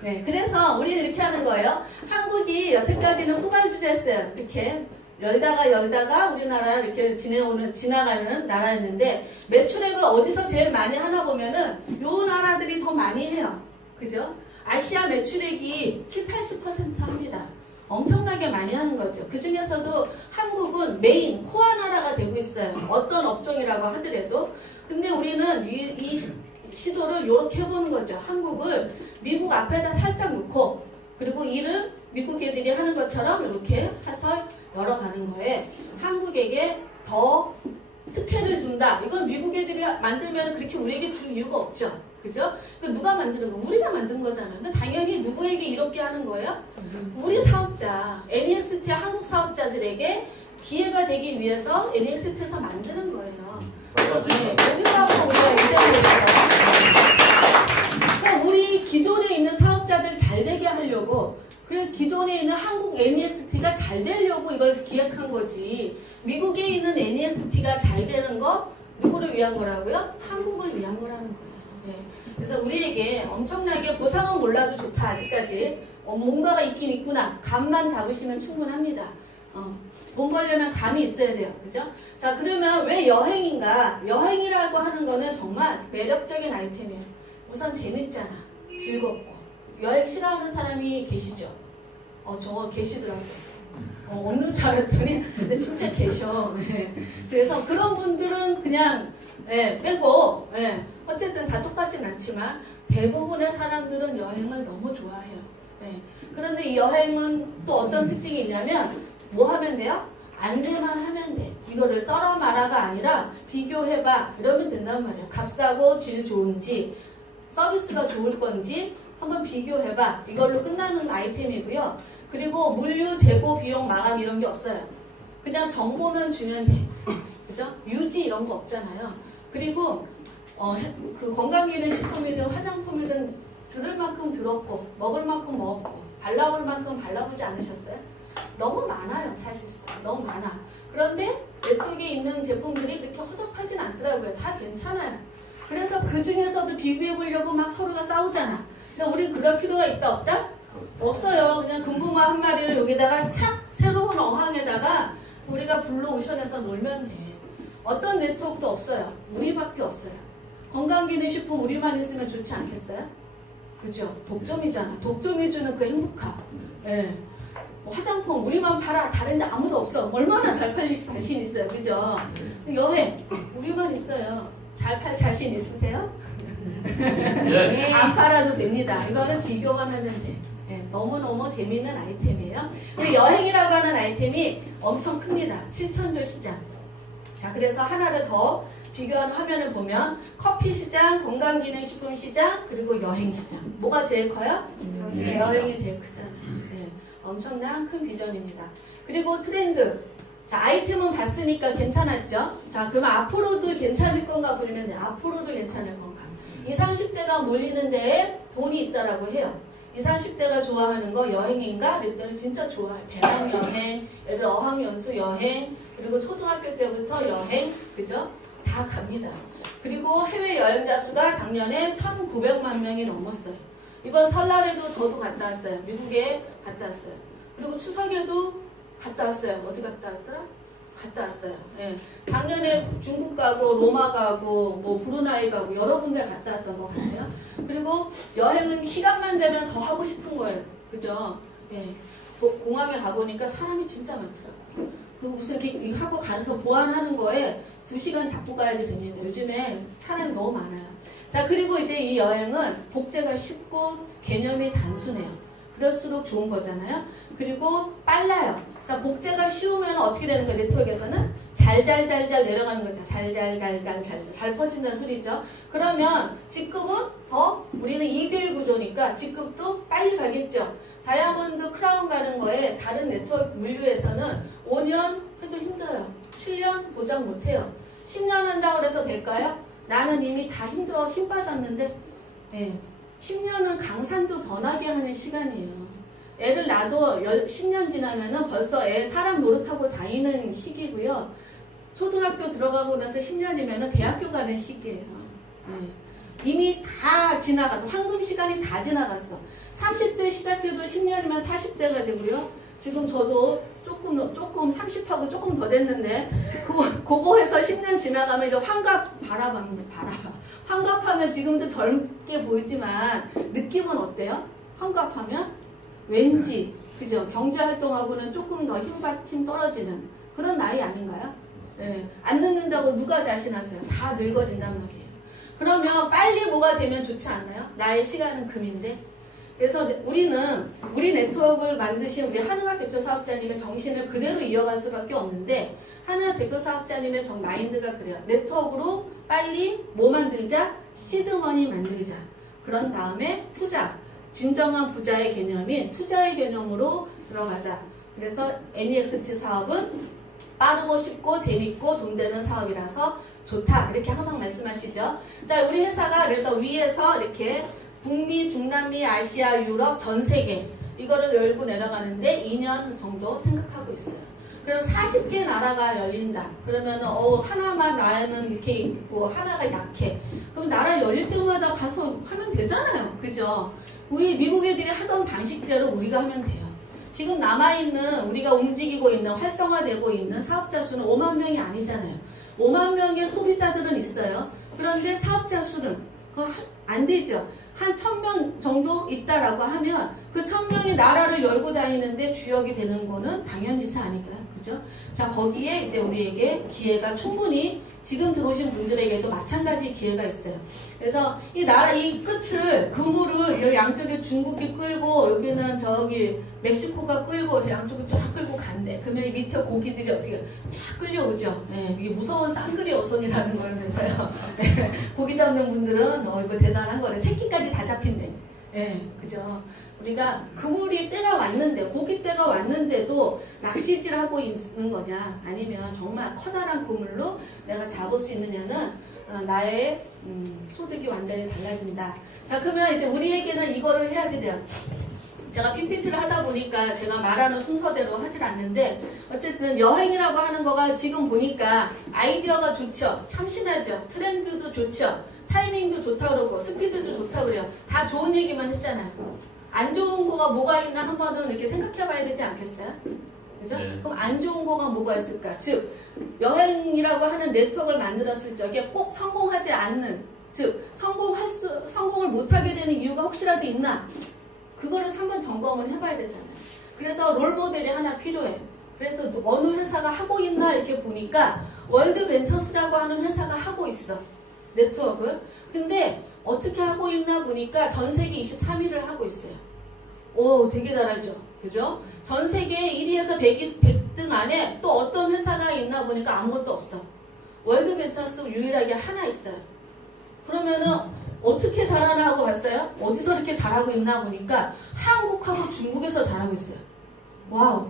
네, 그래서 우리는 이렇게 하는 거예요. 한국이 여태까지는 후발주자였어요. 이렇게 열다가 우리나라 이렇게 지나가는 나라였는데 매출액을 어디서 제일 많이 하나 보면은 요 나라들이 더 많이 해요. 그죠? 아시아 매출액이 70-80% 합니다. 엄청나게 많이 하는 거죠. 그 중에서도 한국은 메인 코어 나라가 되고 있어요. 어떤 업종이라고 하더라도. 근데 우리는 이 시도를 이렇게 해보는 거죠. 한국을 미국 앞에다 살짝 놓고 그리고 이를 미국 애들이 하는 것처럼 이렇게 해서 열어가는 거에 한국에게 더 특혜를 준다. 이건 미국 애들이 만들면 그렇게 우리에게 줄 이유가 없죠. 그죠? 그러니까 누가 만드는 거? 우리가 만든 거잖아요. 그러니까 당연히 누구에게 이렇게 하는 거예요? 우리 사업자, NEXT 한국 사업자들에게 기회가 되기 위해서 NEXT에서 만드는 거예요. 네, 여기서 하고 우리가 인정을 했어요. 그러니까 우리 기존에 있는 사업자들 잘 되게 하려고 그리고 기존에 있는 한국 NEXT가 잘 되려고 이걸 기획한 거지. 미국에 있는 NEXT가 잘 되는 거 누구를 위한 거라고요? 한국을 위한 거라는 거예요. 네. 그래서 우리에게 엄청나게 보상은 몰라도 좋다. 아직까지 뭔가가 있긴 있구나. 감만 잡으시면 충분합니다. 돈 벌려면 감이 있어야 돼요. 그죠? 자, 그러면 왜 여행인가? 여행이라고 하는 거는 정말 매력적인 아이템이에요. 우선 재밌잖아. 즐겁고. 여행 싫어하는 사람이 계시죠? 저거 계시더라고요. 없는 줄 알았더니 진짜 계셔. 네. 그래서 그런 분들은 그냥 빼고 어쨌든 다 똑같진 않지만 대부분의 사람들은 여행을 너무 좋아해요. 그런데 이 여행은 또 어떤 특징이 있냐면 뭐 하면 돼요? 안내만 하면 돼. 이거를 써라 말아가 아니라 비교해봐 이러면 된단 말이야. 값싸고 질 좋은지 서비스가 좋을 건지 한번 비교해봐. 이걸로 끝나는 아이템이고요. 그리고 물류, 재고, 비용, 마감 이런 게 없어요. 그냥 정보만 주면 돼. 그죠? 유지 이런 거 없잖아요. 그리고 그 건강기능식품이든 화장품이든 들을 만큼 들었고 먹을 만큼 먹었고 발라볼 만큼 발라보지 않으셨어요? 너무 많아요. 사실상 너무 많아. 그런데 네트워크에 있는 제품들이 그렇게 허접하진 않더라고요. 다 괜찮아요. 그래서 그 중에서도 비교해 보려고 막 서로가 싸우잖아. 근데 우리 그럴 필요가 있다 없다? 없어요. 그냥 금붕어 한 마리를 여기다가 착 새로운 어항에다가 우리가 블루 오션에서 놀면 돼. 어떤 네트워크도 없어요. 우리밖에 없어요. 건강기능식품 우리만 있으면 좋지 않겠어요? 그죠? 독점이잖아. 독점이 주는 그 행복함. 예. 뭐 화장품 우리만 팔아. 다른데 아무도 없어. 얼마나 잘 팔릴 자신 있어요. 그죠? 여행 우리만 있어요. 잘 팔 자신 있으세요? 네. 안 팔아도 됩니다. 이거는 비교만 하면 돼. 네, 너무너무 재미있는 아이템이에요. 근데 여행이라고 하는 아이템이 엄청 큽니다. 실천조 시장. 자, 그래서 하나를 더 비교하는 화면을 보면 커피 시장, 건강기능식품 시장, 그리고 여행 시장. 뭐가 제일 커요? 여행이 제일 크잖아요. 네, 엄청난 큰 비전입니다. 그리고 트렌드. 자, 아이템은 봤으니까 괜찮았죠? 자, 그러면 앞으로도 괜찮을 건가 보면 돼요. 앞으로도 괜찮을 건가. 20, 30대가 몰리는 데에 돈이 있다라고 해요. 20, 30대가 좋아하는 거 여행인가? 그랬더니 진짜 좋아해. 배낭여행, 애들 어학연수 여행, 그리고 초등학교 때부터 여행, 그죠? 다 갑니다. 그리고 해외 여행자 수가 작년에 1,900만 명이 넘었어요. 이번 설날에도 저도 갔다 왔어요. 미국에 갔다 왔어요. 그리고 추석에도 갔다 왔어요. 어디 갔다 왔더라? 갔다 왔어요. 예. 작년에 중국 가고 로마 가고 뭐 브루나이 가고 여러 군데 갔다 왔던 것 같아요. 그리고 여행은 시간만 되면 더 하고 싶은 거예요. 그죠? 예. 공항에 가보니까 사람이 진짜 많더라고요. 그 무슨 이렇게 하고 가서 보완하는 거에 2시간 잡고 가야지 됩니다. 요즘에 사람이 너무 많아요. 자, 그리고 이제 이 여행은 복제가 쉽고 개념이 단순해요. 그럴수록 좋은 거잖아요. 그리고 빨라요. 자, 복제가 쉬우면 어떻게 되는 거예요? 네트워크에서는 잘잘잘잘 내려가는 거죠. 잘 퍼진다는 소리죠. 그러면 직급은 더 우리는 2대1 구조니까 직급도 빨리 가겠죠. 다이아몬드 크라운 가는 거에 다른 네트워크 물류에서는 5년 해도 힘들어요. 7년 보장 못해요. 10년 한다고 해서 될까요? 나는 이미 다 힘들어 힘 빠졌는데 네. 10년은 강산도 번하게 하는 시간이에요. 애를 낳아도 10년 지나면은 벌써 애 사람 노릇하고 다니는 시기고요. 초등학교 들어가고 나서 10년이면은 대학교 가는 시기예요. 네. 이미 다 지나가서 황금 시간이 다 지나갔어. 30대 시작해도 10년이면 40대가 되고요. 지금 저도 조금 30하고 조금 더 됐는데 그거 해서 10년 지나가면 이제 환갑 바라봐. 환갑하면 지금도 젊게 보이지만 느낌은 어때요? 환갑하면 왠지 그죠? 경제활동하고는 조금 더 힘 떨어지는 그런 나이 아닌가요? 네. 안 늙는다고 누가 자신하세요? 다 늙어진단 말이에요. 그러면 빨리 뭐가 되면 좋지 않나요? 나의 시간은 금인데. 그래서 우리는 우리 네트워크를 만드신 우리 한우아 대표 사업자님의 정신을 그대로 이어갈 수밖에 없는데 한우아 대표 사업자님의 정 마인드가 그래요. 네트워크로 빨리 뭐 만들자? 시드머니 만들자. 그런 다음에 투자. 진정한 부자의 개념인 투자의 개념으로 들어가자. 그래서 NEXT 사업은 빠르고 쉽고 재밌고 돈 되는 사업이라서 좋다. 이렇게 항상 말씀하시죠. 자, 우리 회사가 그래서 위에서 이렇게 북미, 중남미, 아시아, 유럽, 전 세계 이거를 열고 내려가는데 2년 정도 생각하고 있어요. 그럼 40개 나라가 열린다. 그러면 하나만 나는 이렇게 있고 하나가 약해. 그럼 나라 열릴 때마다 가서 하면 되잖아요. 그죠? 우리 미국 애들이 하던 방식대로 우리가 하면 돼요. 지금 남아있는 우리가 움직이고 있는 활성화되고 있는 사업자 수는 5만 명이 아니잖아요. 5만 명의 소비자들은 있어요. 그런데 사업자 수는 그거 안 되죠. 한 1,000명 정도 있다라고 하면 그 1,000명이 나라를 열고 다니는데 주역이 되는 거는 당연지사 아닐까요? 그죠? 자, 거기에 이제 우리에게 기회가 충분히 지금 들어오신 분들에게도 마찬가지 기회가 있어요. 그래서 이 나라 이 끝을 그물을 여기 양쪽에 중국이 끌고 여기는 저기 멕시코가 끌고 저 양쪽에 쫙 끌고 간대. 그러면 이 밑에 고기들이 어떻게 쫙 끌려오죠. 예, 이게 무서운 쌍그리 어선이라는 거면서요. 고기 잡는 분들은 이거 대단한 거래. 새끼까지 다 잡힌대. 예, 그죠? 우리가 그물이 때가 왔는데 고기 때가 왔는데도 낚시질하고 있는 거냐 아니면 정말 커다란 그물로 내가 잡을 수 있느냐는 나의 소득이 완전히 달라진다. 자, 그러면 이제 우리에게는 이거를 해야지 돼요. 제가 PPT를 하다 보니까 제가 말하는 순서대로 하질 않는데 어쨌든 여행이라고 하는 거가 지금 보니까 아이디어가 좋죠. 참신하죠. 트렌드도 좋죠. 타이밍도 좋다 그러고 스피드도 좋다 그래요. 다 좋은 얘기만 했잖아요. 안 좋은 거가 뭐가 있나 한 번은 이렇게 생각해 봐야 되지 않겠어요? 그죠? 네. 그럼 안 좋은 거가 뭐가 있을까? 즉, 여행이라고 하는 네트워크를 만들었을 적에 꼭 성공하지 않는, 즉, 성공을 못하게 되는 이유가 혹시라도 있나? 그거를 한번 점검을 해봐야 되잖아요. 그래서 롤모델이 하나 필요해. 그래서 어느 회사가 하고 있나 이렇게 보니까 월드벤처스라고 하는 회사가 하고 있어. 네트워크. 근데 어떻게 하고 있나 보니까 전 세계 23위를 하고 있어요. 오, 되게 잘하죠. 그죠? 전 세계 1위에서 100등 안에 또 어떤 회사가 있나 보니까 아무것도 없어. 월드벤처스 유일하게 하나 있어요. 그러면은 어떻게 잘하나 하고 봤어요? 어디서 이렇게 잘하고 있나 보니까 한국하고 중국에서 잘하고 있어요. 와우.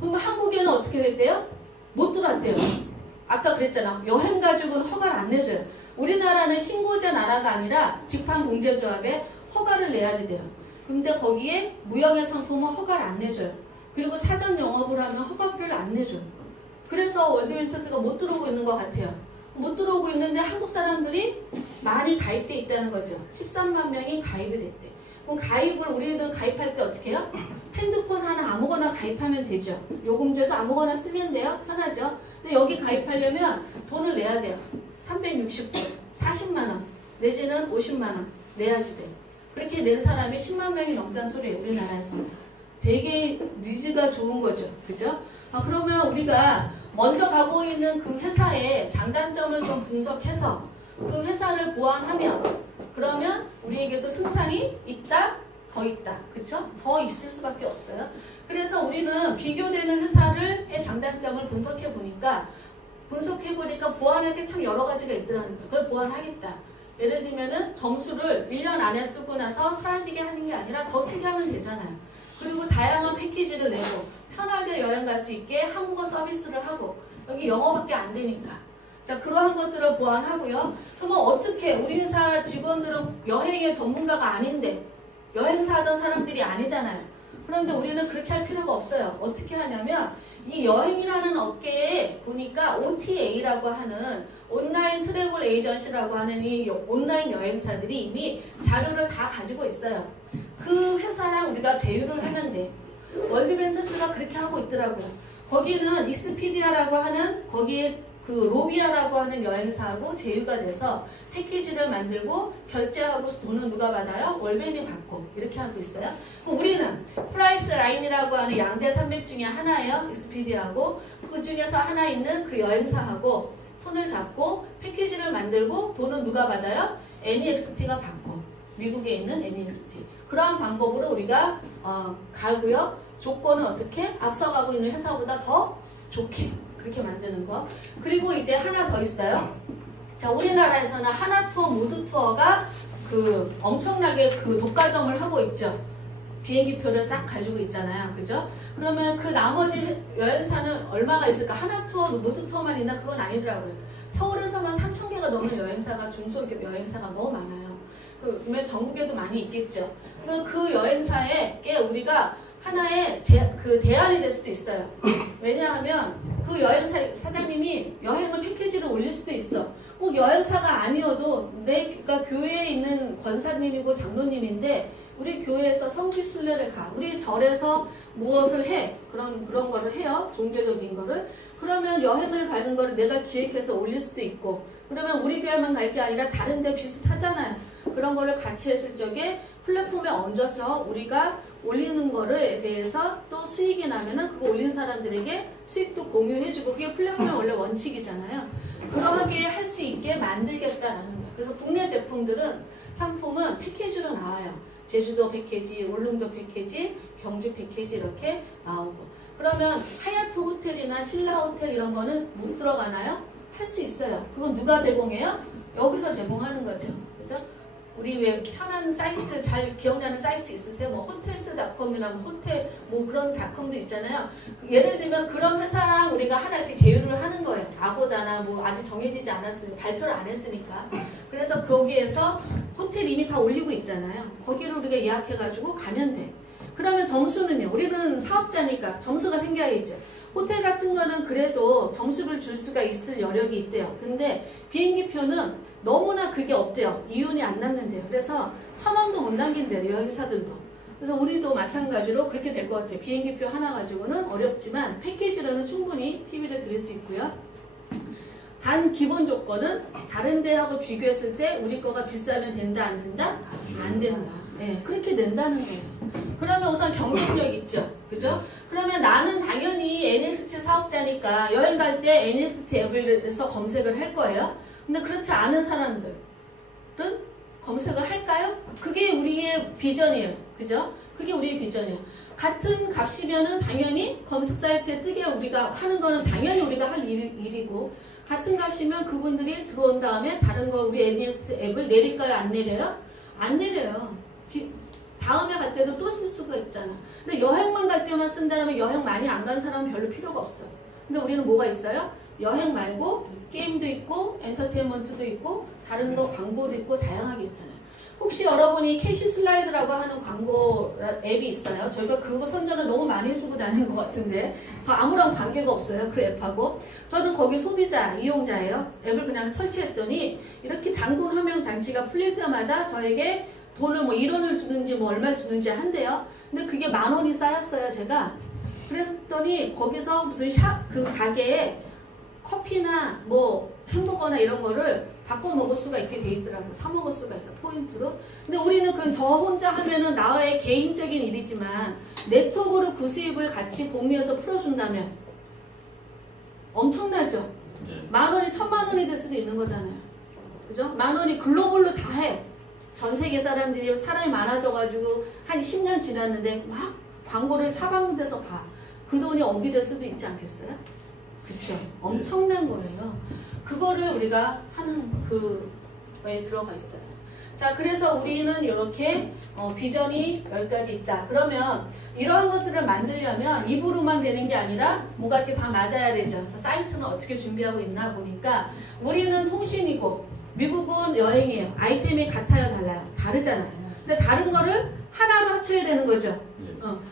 그럼 한국에는 어떻게 됐대요? 못 들어왔대요. 아까 그랬잖아. 여행 가지고는 허가를 안 내줘요. 우리나라는 신고자 나라가 아니라 직판공제조합에 허가를 내야지 돼요. 근데 거기에 무역의 상품은 허가를 안 내줘요. 그리고 사전 영업을 하면 허가를 안 내줘요. 그래서 월드벤처스가 못 들어오고 있는 것 같아요. 못 들어오고 있는데 한국 사람들이 많이 가입돼 있다는 거죠. 13만 명이 가입이 됐대. 그럼 가입을 우리도 가입할 때 어떻게 해요? 핸드폰 하나 아무거나 가입하면 되죠. 요금제도 아무거나 쓰면 돼요. 편하죠. 근데 여기 가입하려면 돈을 내야 돼요. 360불, 40만원, 내지는 50만원 내야지 돼. 그렇게 낸 사람이 10만 명이 넘다는 소리예요. 우리나라에서는. 되게 니즈가 좋은 거죠. 그죠? 그러면 우리가 먼저 가고 있는 그 회사의 장단점을 좀 분석해서 그 회사를 보완하면 그러면 우리에게도 승산이 있다, 더 있다. 그쵸? 더 있을 수밖에 없어요. 그래서 우리는 비교되는 회사의 장단점을 분석해 보니까 보완할 게 참 여러 가지가 있더라는 거예요. 그걸 보완하겠다. 예를 들면은 점수를 1년 안에 쓰고 나서 사라지게 하는 게 아니라 더 쓰게 하면 되잖아요. 그리고 다양한 패키지를 내고 편하게 여행 갈 수 있게 한국어 서비스를 하고 여기 영어밖에 안 되니까. 자, 그러한 것들을 보완하고요. 그러면 어떻게 우리 회사 직원들은 여행의 전문가가 아닌데 여행사 하던 사람들이 아니잖아요. 그런데 우리는 그렇게 할 필요가 없어요. 어떻게 하냐면 이 여행이라는 업계에 보니까 OTA라고 하는 온라인 트래블 에이전시라고 하는 이 온라인 여행사들이 이미 자료를 다 가지고 있어요. 그 회사랑 우리가 제휴를 하면 돼. 월드벤처스가 그렇게 하고 있더라고요. 거기는 익스피디아라고 하는 거기에 그 로비아라고 하는 여행사하고 제휴가 돼서 패키지를 만들고 결제하고 돈은 누가 받아요? 월벤이 받고 이렇게 하고 있어요. 그럼 우리는 프라이스 라인이라고 하는 양대 산맥 중에 하나예요. 익스피디아하고 그 중에서 하나 있는 그 여행사하고 손을 잡고 패키지를 만들고 돈은 누가 받아요? NEXT가 받고 미국에 있는 NEXT 그러한 방법으로 우리가 가고요. 조건은 어떻게? 앞서가고 있는 회사보다 더 좋게 그렇게 만드는 거. 그리고 이제 하나 더 있어요. 자, 우리나라에서는 하나투어, 모두투어가 그 엄청나게 그 독과점을 하고 있죠. 비행기표를 싹 가지고 있잖아요. 그죠? 그러면 그 나머지 여행사는 얼마가 있을까? 하나투어, 모두투어만 있나? 그건 아니더라고요. 서울에서만 3,000개가 넘는 여행사가 중소기업 여행사가 너무 많아요. 그러면 전국에도 많이 있겠죠. 그러면 그 여행사에 우리가 하나의 그 대안이 될 수도 있어요. 왜냐하면 그 여행사 사장님이 여행을 패키지를 올릴 수도 있어. 꼭 여행사가 아니어도 내가 교회에 있는 권사님이고 장로님인데 우리 교회에서 성지순례를 가. 우리 절에서 무엇을 해. 그런 거를 해요. 종교적인 거를. 그러면 여행을 가는 거를 내가 기획해서 올릴 수도 있고 그러면 우리 교회만 갈 게 아니라 다른 데 비슷하잖아요. 그런 거를 같이 했을 적에 플랫폼에 얹어서 우리가 올리는 거를 대해서 또 수익이 나면은 그거 올린 사람들에게 수익도 공유해주고 그게 플랫폼의 원래 원칙이잖아요. 그러하게 할 수 있게 만들겠다라는 거예요. 그래서 국내 제품들은 상품은 패키지로 나와요. 제주도 패키지, 울릉도 패키지, 경주 패키지 이렇게 나오고 그러면 하얏트 호텔이나 신라 호텔 이런 거는 못 들어가나요? 할 수 있어요. 그건 누가 제공해요? 여기서 제공하는 거죠. 그죠? 우리 왜 편한 사이트 잘 기억나는 사이트 있으세요? 뭐 호텔스닷컴이나 뭐 호텔 뭐 그런 닷컴들 있잖아요. 예를 들면 그런 회사랑 우리가 하나 이렇게 제휴를 하는 거예요. 아고다나 뭐 아직 정해지지 않았으니까 발표를 안 했으니까. 그래서 거기에서 호텔 이미 다 올리고 있잖아요. 거기를 우리가 예약해가지고 가면 돼. 그러면 점수는요. 우리는 사업자니까 점수가 생겨야겠죠. 호텔 같은 거는 그래도 점수를 줄 수가 있을 여력이 있대요. 근데 비행기표는 너무나 그게 없대요. 이윤이 안 남는데요. 그래서 1,000원도 못 남긴대요. 여행사들도. 그래서 우리도 마찬가지로 그렇게 될 것 같아요. 비행기표 하나 가지고는 어렵지만 패키지로는 충분히 PB를 드릴 수 있고요. 단 기본 조건은 다른 데하고 비교했을 때 우리 거가 비싸면 된다 안 된다? 안 된다. 네, 그렇게 낸다는 거예요. 그러면 우선 경쟁력 있죠. 그죠? 그러면 나는 당연히 NXT 사업자니까 여행 갈 때 NXT 앱에서 검색을 할 거예요. 근데 그렇지 않은 사람들은 검색을 할까요? 그게 우리의 비전이에요. 그죠? 그게 우리의 비전이에요. 같은 값이면은 당연히 검색 사이트에 뜨게 우리가 하는 거는 당연히 우리가 할 일이고 같은 값이면 그분들이 들어온 다음에 다른 거 우리 NXT 앱을 내릴까요? 안 내려요? 안 내려요. 다음에 갈 때도 또 쓸 수가 있잖아. 근데 여행만 갈 때만 쓴다면 여행 많이 안 간 사람은 별로 필요가 없어. 근데 우리는 뭐가 있어요? 여행 말고 게임도 있고 엔터테인먼트도 있고 다른 거 광고도 있고 다양하게 있잖아요. 혹시 여러분이 캐시 슬라이드라고 하는 광고 앱이 있어요? 저희가 그거 선전을 너무 많이 해주고 다니는 것 같은데 저 아무런 관계가 없어요. 그 앱하고. 저는 거기 소비자, 이용자예요. 앱을 그냥 설치했더니 이렇게 장군 화면 장치가 풀릴 때마다 저에게 돈을 뭐 1원을 주는지 뭐 얼마 주는지 한대요. 근데 그게 10,000원이 쌓였어요, 제가. 그랬더니 거기서 무슨 그 가게에 커피나 뭐 햄버거나 이런 거를 바꿔 먹을 수가 있게 돼 있더라고요. 사 먹을 수가 있어, 포인트로. 근데 우리는 그 저 혼자 하면은 나의 개인적인 일이지만 네트워크로 그 수입을 같이 공유해서 풀어준다면 엄청나죠? 10,000원이 1,000,000원이 될 수도 있는 거잖아요. 그죠? 10,000원이 글로벌로 다 해. 전 세계 사람들이 사람이 많아져가지고 한 10년 지났는데 막 광고를 사방데서 봐. 그 돈이 억이 될 수도 있지 않겠어요? 그쵸? 엄청난 거예요. 그거를 우리가 하는 그에 들어가 있어요. 자, 그래서 우리는 이렇게 비전이 여기까지 있다. 그러면 이러한 것들을 만들려면 입으로만 되는 게 아니라 뭔가 이렇게 다 맞아야 되죠. 그래서 사이트는 어떻게 준비하고 있나 보니까 우리는 통신이고 미국은 여행이에요. 아이템이 같아요, 달라요? 다르잖아요. 근데 다른 거를 하나로 합쳐야 되는 거죠.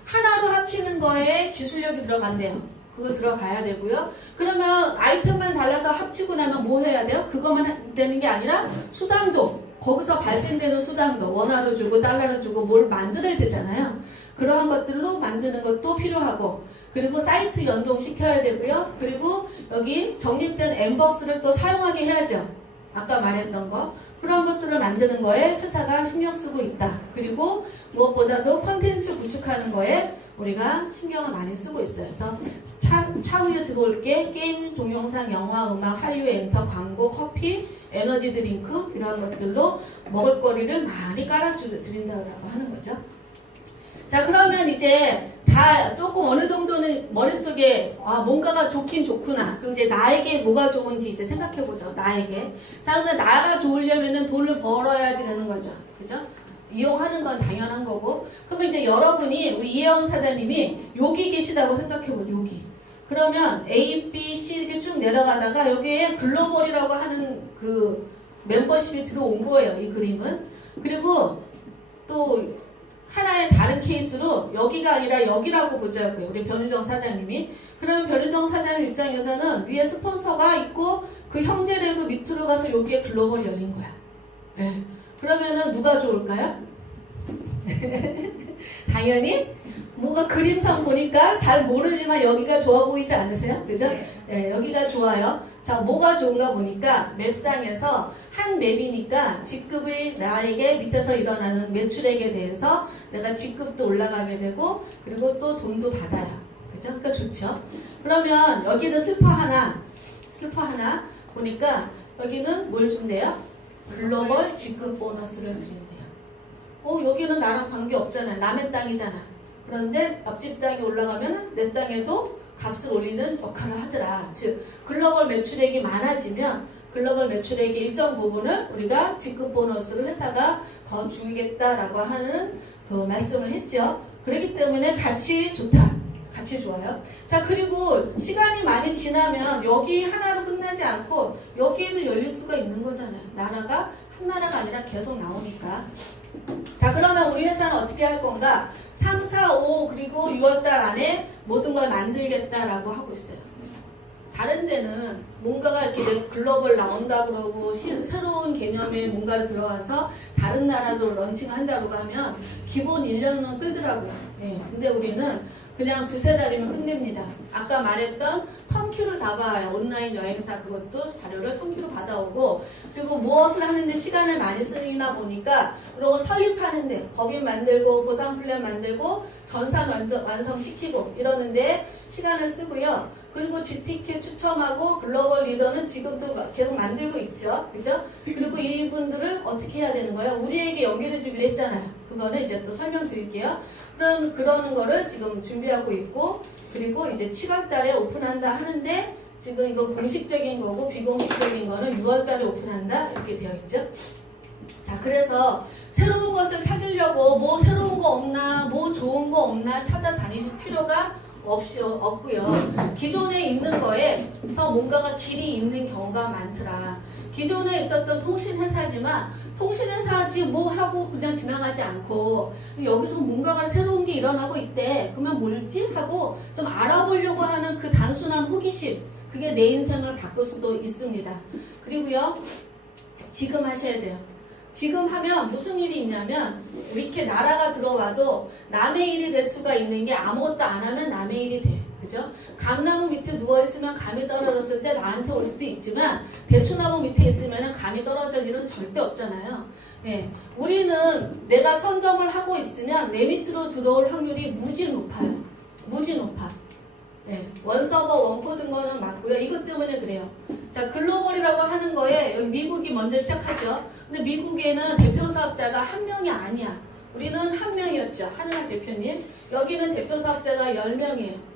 하나로 합치는 거에 기술력이 들어간대요. 그거 들어가야 되고요. 그러면 아이템만 달라서 합치고 나면 뭐 해야 돼요? 그것만 되는 게 아니라 수당도, 거기서 발생되는 수당도 원화로 주고 달러로 주고 뭘 만들어야 되잖아요. 그러한 것들로 만드는 것도 필요하고 그리고 사이트 연동시켜야 되고요. 그리고 여기 적립된 엠버스를 또 사용하게 해야죠. 아까 말했던 거 그런 것들을 만드는 거에 회사가 신경 쓰고 있다. 그리고 무엇보다도 콘텐츠 구축하는 거에 우리가 신경을 많이 쓰고 있어요. 그래서 차후에 들어올 게 게임, 동영상, 영화, 음악, 한류, 엔터, 광고, 커피, 에너지 드링크 이런 것들로 먹을거리를 많이 깔아드린다고 하는 거죠. 자, 그러면 이제 다 조금 어느 정도는 머릿속에 뭔가가 좋긴 좋구나. 그럼 이제 나에게 뭐가 좋은지 이제 생각해보죠. 나에게. 자, 그러면 나가 좋으려면은 돈을 벌어야지 되는 거죠. 그죠? 이용하는 건 당연한 거고. 그러면 이제 여러분이 우리 이혜원 사장님이 여기 계시다고 생각해보죠. 여기. 그러면 A, B, C 이렇게 쭉 내려가다가 여기에 글로벌이라고 하는 그 멤버십이 들어온 거예요. 이 그림은. 그리고 또 하나의 다른 케이스로 여기가 아니라 여기라고 보자고요. 우리 변유정 사장님이. 그러면 변유정 사장님 입장에서는 위에 스폰서가 있고 그 형제레그 밑으로 가서 여기에 글로벌이 열린 거야. 네. 그러면은 누가 좋을까요? 당연히 뭔가 그림상 보니까 잘 모르지만 여기가 좋아 보이지 않으세요? 그죠? 네, 여기가 좋아요. 자, 뭐가 좋은가 보니까 맵상에서 한 맵이니까 직급이 나에게 밑에서 일어나는 매출액에 대해서 내가 직급도 올라가게 되고 그리고 또 돈도 받아요. 그죠? 그러니까 좋죠. 그러면 여기는 슬퍼 하나 보니까 여기는 뭘 준대요? 글로벌 직급 보너스를 드린대요. 여기는 나랑 관계 없잖아요. 남의 땅이잖아. 그런데 옆집 땅이 올라가면 내 땅에도 값을 올리는 역할을 하더라. 즉 글로벌 매출액이 많아지면 글로벌 매출액의 일정 부분을 우리가 직급 보너스를 회사가 더 주겠다라고 하는 그 말씀을 했죠. 그렇기 때문에 같이 좋다. 같이 좋아요. 자, 그리고 시간이 많이 지나면 여기 하나로 끝나지 않고 여기에도 열릴 수가 있는 거잖아요. 나라가 한 나라가 아니라 계속 나오니까. 자, 그러면 우리 회사는 어떻게 할 건가? 3, 4, 5 그리고 6월달 안에 모든 걸 만들겠다라고 하고 있어요. 다른 데는 뭔가가 이렇게 글로벌 나온다 그러고 새로운 개념의 뭔가를 들어가서 다른 나라도 런칭한다고 하면 기본 1년은 끌더라고요. 네, 근데 우리는 그냥 두세 달이면 끝냅니다. 아까 말했던 턴큐를 잡아요. 온라인 여행사 그것도 자료를 턴큐로 받아오고 그리고 무엇을 하는데 시간을 많이 쓰이나 보니까 그리고 설립하는데 법인 만들고 보상 플랜 만들고 전산 완성시키고 이러는데 시간을 쓰고요. 그리고 GTK 추첨하고 글로벌 리더는 지금도 계속 만들고 있죠. 그죠? 그리고 이분들을 어떻게 해야 되는 거예요? 우리에게 연결해 주기로 했잖아요. 그거는 이제 또 설명드릴게요. 그러는 거를 지금 준비하고 있고 그리고 이제 7월 달에 오픈한다 하는데 지금 이거 공식적인 거고 비공식적인 거는 6월 달에 오픈한다 이렇게 되어 있죠. 자, 그래서 새로운 것을 찾으려고 뭐 새로운 거 없나 뭐 좋은 거 없나 찾아다닐 필요가 없고요. 기존에 있는 거에서 뭔가가 길이 있는 경우가 많더라. 기존에 있었던 통신회사지만 통신회사지 뭐 하고 그냥 지나가지 않고 여기서 뭔가가 새로운 게 일어나고 있대. 그러면 뭘지? 하고 좀 알아보려고 하는 그 단순한 호기심 그게 내 인생을 바꿀 수도 있습니다. 그리고요. 지금 하셔야 돼요. 지금 하면 무슨 일이 있냐면 이렇게 나라가 들어와도 남의 일이 될 수가 있는 게 아무것도 안 하면 남의 일이 돼. 그죠? 감나무 밑에 누워있으면 감이 떨어졌을 때 나한테 올 수도 있지만 대추나무 밑에 있으면 감이 떨어질 일은 절대 없잖아요. 예, 우리는 내가 선점을 하고 있으면 내 밑으로 들어올 확률이 무지 높아요. 무지 높아. 네, 원서버 원코드인 거는 맞고요. 이것 때문에 그래요. 자, 글로벌이라고 하는 거에 여기 미국이 먼저 시작하죠. 근데 미국에는 대표 사업자가 한 명이 아니야. 우리는 한 명이었죠. 하나 대표님. 여기는 대표 사업자가 10명이에요.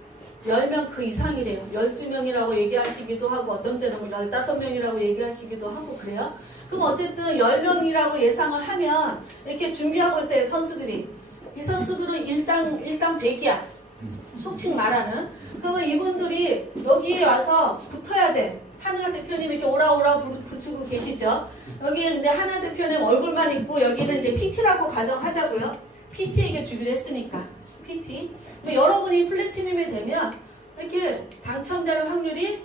10명 그 이상이래요. 12명이라고 얘기하시기도 하고 어떤 때는 15명이라고 얘기하시기도 하고 그래요. 그럼 어쨌든 10명이라고 예상을 하면 이렇게 준비하고 있어요. 선수들이. 이 선수들은 일당 100이야. 속칭 말하는. 그러면 이분들이 여기에 와서 붙어야 돼. 하나 대표님 이렇게 오라 붙이고 계시죠. 여기에 근데 하나 대표님 얼굴만 있고 여기는 이제 PT라고 가정하자고요. PT에게 주기로 했으니까. PT. 여러분이 플래티넘이 되면 이렇게 당첨될 확률이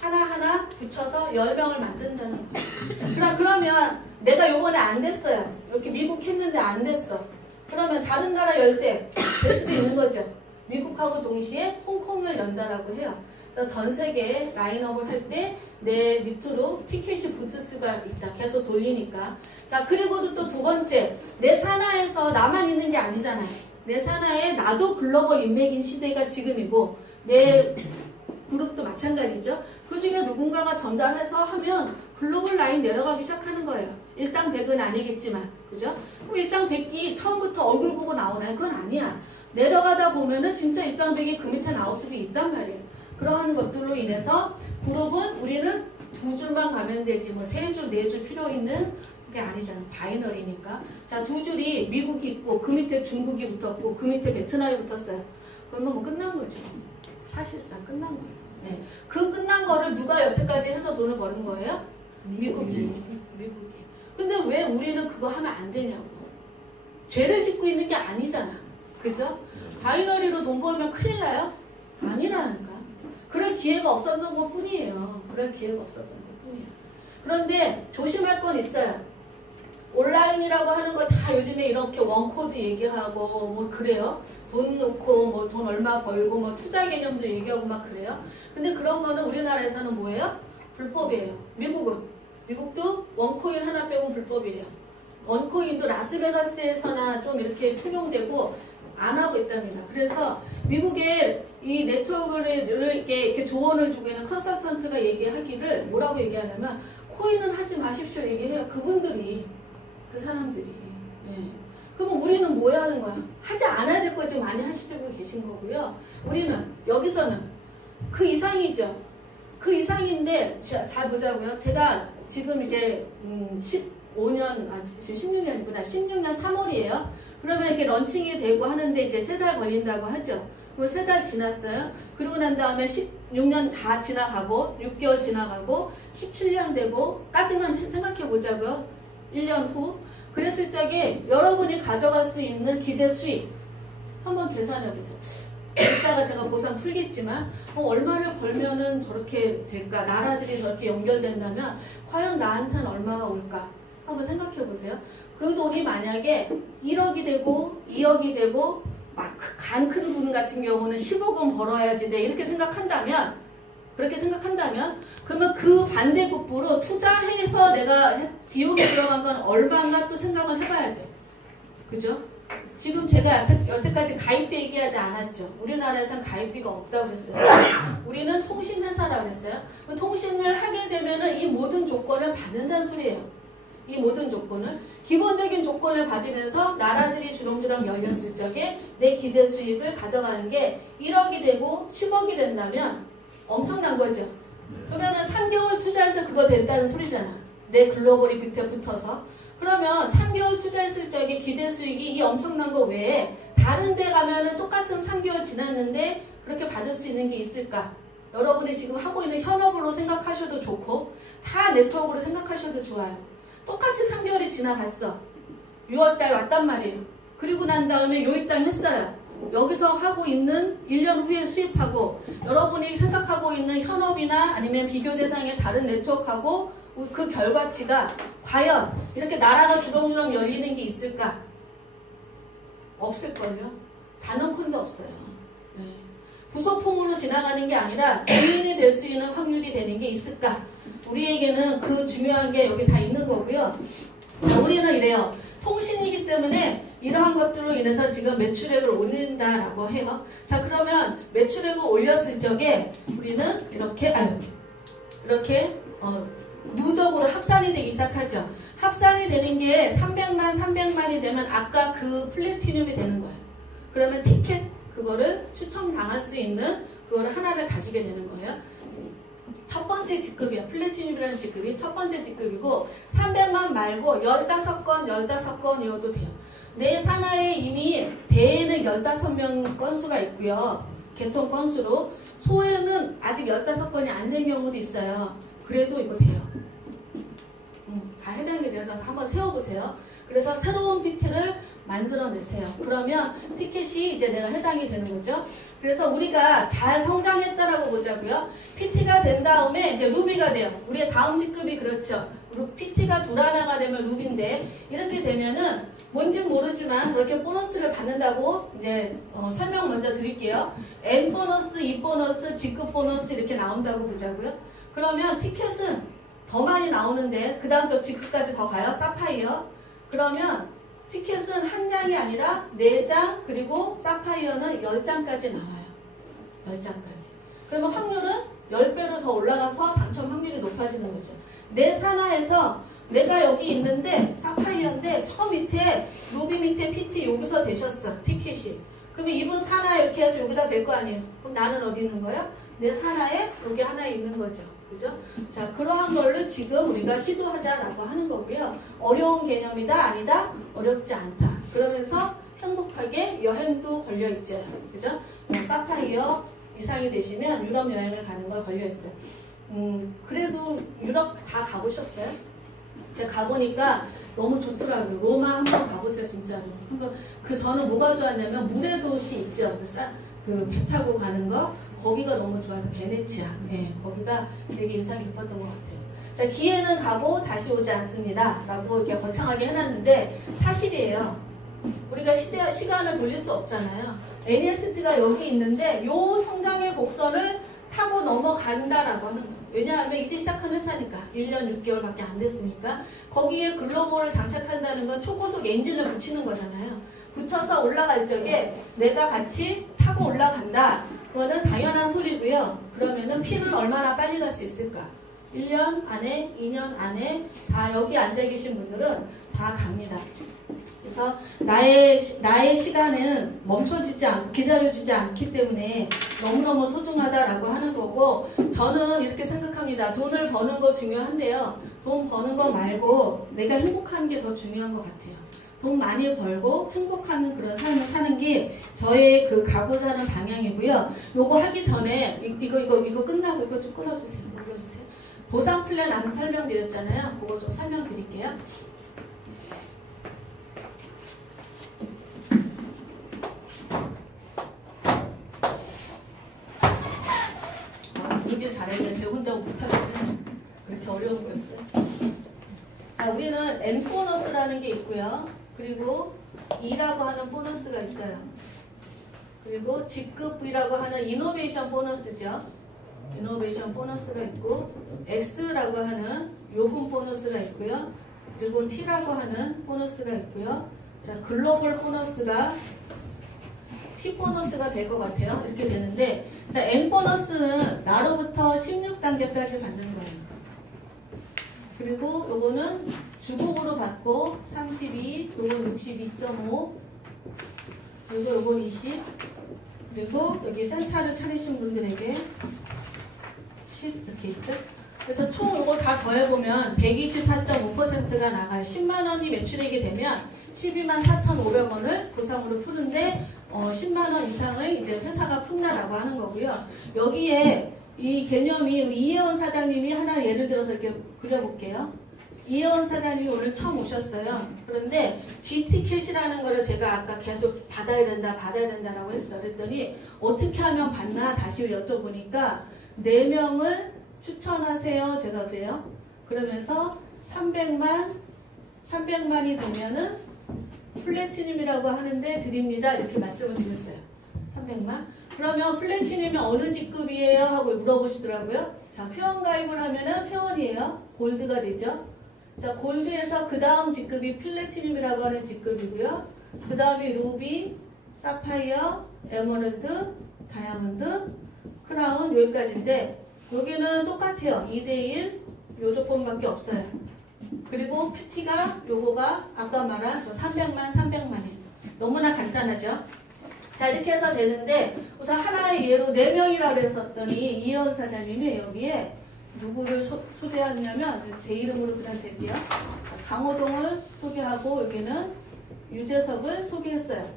하나하나 붙여서 10명을 만든다는 거예요. 그러면 내가 요번에 안 됐어요. 이렇게 미국 했는데 안 됐어. 그러면 다른 나라 열 때 될 수도 있는 거죠. 미국하고 동시에 홍콩을 연다라고 해요. 그래서 전 세계 라인업을 할 때 내 밑으로 티켓이 붙을 수가 있다. 계속 돌리니까. 자, 그리고도 또 두 번째, 내 산하에서 나만 있는 게 아니잖아요. 내 산하에 나도 글로벌 인맥인 시대가 지금이고 내 그룹도 마찬가지죠. 그 중에 누군가가 전달해서 하면 글로벌 라인 내려가기 시작하는 거예요. 일당 100은 아니겠지만. 그죠? 그럼 일당 100이 처음부터 얼굴 보고 나오나요? 그건 아니야. 내려가다 보면은 진짜 일당 100이 그 밑에 나올 수도 있단 말이에요. 그런 것들로 인해서 그룹은 우리는 2줄만 가면 되지 뭐 3줄, 4줄 필요 있는 그게 아니잖아요. 바이너리니까. 자, 2줄이 미국이 있고 그 밑에 중국이 붙었고 그 밑에 베트남이 붙었어요. 그러면 뭐 끝난 거죠. 사실상 끝난 거예요. 네. 그 끝난 거를 누가 여태까지 해서 돈을 버는 거예요? 미국이. 근데 왜 우리는 그거 하면 안 되냐고. 죄를 짓고 있는 게 아니잖아. 그죠? 바이너리로 돈 벌면 큰일 나요? 아니라니까. 그럴 기회가 없었던 것 뿐이에요. 그럴 기회가 없었던 것 뿐이에요. 그런데 조심할 건 있어요. 온라인이라고 하는 거 다 요즘에 이렇게 원코드 얘기하고 뭐 그래요. 돈 넣고 뭐 돈 얼마 벌고 뭐 투자 개념도 얘기하고 막 그래요. 근데 그런 거는 우리나라에서는 뭐예요? 불법이에요. 미국도 원코인 하나 빼고 불법이래요. 원코인도 라스베가스에서나 좀 이렇게 통용되고 안 하고 있답니다. 그래서 미국의 이 네트워크를 이렇게 조언을 주고 있는 컨설턴트가 얘기하기를 뭐라고 얘기하냐면 코인은 하지 마십시오 얘기해요. 그분들이 그 사람들이. 네. 그러면 우리는 뭐 해야 하는 거야? 하지 않아야 될 거 지금 많이 하시고 계신 거고요. 우리는 여기서는 그 이상이죠. 그 이상인데 잘 보자고요. 제가 지금 이제 15년, 16년이구나. 16년 3월이에요. 그러면 이렇게 런칭이 되고 하는데 이제 3달 걸린다고 하죠. 그럼 3달 지났어요. 그러고 난 다음에 16년 다 지나가고 6개월 지나가고 17년 되고 까지만 생각해 보자고요. 1년 후. 그랬을 적에 여러분이 가져갈 수 있는 기대 수익 한번 계산해 보세요. 이따가 제가 보상 풀겠지만 얼마를 벌면은 저렇게 될까? 나라들이 저렇게 연결된다면 과연 나한테는 얼마가 올까? 한번 생각해 보세요. 그 돈이 만약에 1억이 되고 2억이 되고 막 간 큰 돈 같은 경우는 10억은 벌어야지 돼 이렇게 생각한다면 그렇게 생각한다면 그러면 그 반대급부로 투자해서 내가 비용이 들어간 건 얼마인가 또 생각을 해봐야 돼. 그죠? 지금 제가 여태까지 가입비 얘기하지 않았죠. 우리나라에선 가입비가 없다고 그랬어요. 우리는 통신회사라고 그랬어요. 통신을 하게 되면은 이 모든 조건을 받는다는 소리예요. 이 모든 조건을. 기본적인 조건을 받으면서 나라들이 주렁주렁 열렸을 적에 내 기대 수익을 가져가는 게 1억이 되고 10억이 된다면 엄청난 거죠. 그러면은 3개월 투자해서 그거 됐다는 소리잖아. 내 글로벌이 밑에 붙어서. 그러면 3개월 투자했을 적에 기대 수익이 이 엄청난 거 외에 다른 데 가면은 똑같은 3개월 지났는데 그렇게 받을 수 있는 게 있을까? 여러분이 지금 하고 있는 현업으로 생각하셔도 좋고 다 네트워크로 생각하셔도 좋아요. 똑같이 3개월이 지나갔어. 6월달 왔단 말이에요. 그리고 난 다음에 요일당 했어요. 여기서 하고 있는 1년 후에 수입하고 여러분이 생각하고 있는 현업이나 아니면 비교 대상의 다른 네트워크하고 그 결과치가 과연 이렇게 나라가 주렁주렁 열리는 게 있을까? 없을걸요? 단 한 푼도 없어요. 네. 부속품으로 지나가는 게 아니라 주인이 될 수 있는 확률이 되는 게 있을까? 우리에게는 그 중요한 게 여기 다 있는 거고요. 자, 우리는 이래요. 통신이기 때문에 이러한 것들로 인해서 지금 매출액을 올린다라고 해요. 자, 그러면 매출액을 올렸을 적에 우리는 이렇게 누적으로 합산이 되기 시작하죠. 합산이 되는 게 300만이 되면 아까 그 플래티늄이 되는 거예요. 그러면 티켓 그거를 추첨당할 수 있는 그거를 하나를 가지게 되는 거예요. 첫 번째 직급이야. 플래티늄이라는 직급이 첫 번째 직급이고 300만 말고 15건이어도 돼요. 내 산하에 이미 대에는 15명 건수가 있고요. 개통 건수로 소에는 아직 15건이 안 된 경우도 있어요. 그래도 이거 돼요. 다 해당이 되어서 한번 세워보세요. 그래서 새로운 PT를 만들어내세요. 그러면 티켓이 이제 내가 해당이 되는 거죠. 그래서 우리가 잘 성장했다라고 보자고요. PT가 된 다음에 이제 루비가 돼요. 우리의 다음 직급이 그렇죠. PT가 둘 하나가 되면 루비인데 이렇게 되면은 뭔진 모르지만 저렇게 보너스를 받는다고 이제 설명 먼저 드릴게요. N 보너스, E 보너스, 직급 보너스 이렇게 나온다고 보자고요. 그러면 티켓은 더 많이 나오는데 그 다음 또 직급까지 더 가요. 사파이어. 그러면 티켓은 한 장이 아니라 4장 그리고 사파이어는 10장까지 나와요. 10장까지. 그러면 확률은 10배로 더 올라가서 당첨 확률이 높아지는 거죠. 내 산하에서 내가 여기 있는데 사파이어인데 저 밑에 루비 밑에 PT 여기서 되셨어. 티켓이. 그러면 이분 산하 이렇게 해서 여기다 될 거 아니에요. 그럼 나는 어디 있는 거예요? 내 산하에 여기 하나 있는 거죠. 그죠? 자, 그러한 걸로 지금 우리가 시도하자라고 하는 거고요. 어려운 개념이다? 아니다? 어렵지 않다. 그러면서 행복하게 여행도 걸려있죠. 그죠? 사파이어 이상이 되시면 유럽 여행을 가는 걸 걸려있어요. 그래도 유럽 다 가보셨어요? 제가 가보니까 너무 좋더라고요. 로마 한번 가보세요, 진짜로. 한번 저는 뭐가 좋았냐면 물의 도시 있죠. 그 배 타고 가는 거. 거기가 너무 좋아서 베네치아. 네, 거기가 되게 인상 깊었던 것 같아요. 자, 기회는 가고 다시 오지 않습니다. 라고 이렇게 거창하게 해놨는데 사실이에요. 우리가 시간을 돌릴 수 없잖아요. NEST가 여기 있는데 요 성장의 곡선을 타고 넘어간다라고 하는 거예요. 왜냐하면 이제 시작한 회사니까 1년 6개월밖에 안 됐으니까 거기에 글로벌을 장착한다는 건 초고속 엔진을 붙이는 거잖아요. 붙여서 올라갈 적에 내가 같이 타고 올라간다. 그거는 당연한 소리고요. 그러면은 P는 얼마나 빨리 갈 수 있을까? 1년 안에, 2년 안에 다 여기 앉아 계신 분들은 다 갑니다. 그래서 나의 시간은 멈춰지지 않고 기다려주지 않기 때문에 너무너무 소중하다라고 하는 거고, 저는 이렇게 생각합니다. 돈을 버는 거 중요한데요. 돈 버는 거 말고 내가 행복한 게 더 중요한 것 같아요. 돈 많이 벌고 행복한 그런 삶을 사는 게 저의 그 가고자 하는 방향이고요. 요거 하기 전에 이거 끝나고 이거 좀 끊어주세요. 올려주세요. 보상 플랜 안 설명드렸잖아요. 그거 좀 설명드릴게요. 부르길 잘했네. 제가 혼자 못하거든요. 그렇게 어려운 거였어요. 자, 우리는 N 보너스라는 게 있고요. 그리고 E라고 하는 보너스가 있어요. 그리고 직급 V라고 하는 이노베이션 보너스죠. 이노베이션 보너스가 있고, X라고 하는 요금 보너스가 있고요. 그리고 T라고 하는 보너스가 있고요. 자, 글로벌 보너스가 T 보너스가 될 것 같아요. 이렇게 되는데, 자, N 보너스는 나로부터 16단계까지 받는 거예요. 그리고 요거는 주곡으로 받고 32, 요건 62.5, 그리고 요건 20, 그리고 여기 센터를 차리신 분들에게 10 이렇게 있죠. 그래서 총 요거 다 더해보면 124.5%가 나가요. 10만원이 매출액이 되면 124,500원을 보상으로 푸는데 10만원 이상을 이제 회사가 푼다라고 하는 거고요. 여기에 이 개념이 우리 이혜원 사장님이 하나 예를 들어서 이렇게 그려볼게요. 이혜원 사장님이 오늘 처음 오셨어요. 그런데 G티켓이라는 거를 제가 아까 계속 받아야 된다라고 했어요. 그랬더니 어떻게 하면 받나 다시 여쭤보니까 4명을 추천하세요. 제가 그래요. 그러면서 300만이 되면은 플래티늄이라고 하는데 드립니다. 이렇게 말씀을 드렸어요. 300만. 그러면 플래티늄이 어느 직급이에요? 하고 물어보시더라고요. 자, 회원가입을 하면은 회원이에요. 골드가 되죠. 자, 골드에서 그 다음 직급이 플래티늄이라고 하는 직급이고요. 그 다음이 루비, 사파이어, 에머랄드, 다이아몬드, 크라운 여기까지인데 여기는 똑같아요. 2대1 요 조건밖에 없어요. 그리고 PT가 요거가 아까 말한 저 300만이에요. 너무나 간단하죠. 자, 이렇게 해서 되는데 우선 하나의 예로 4명이라고 했었더니 이혜원 사장님이 여기에 누구를 소개하냐면 제 이름으로 그냥 될게요. 강호동을 소개하고 여기는 유재석을 소개했어요.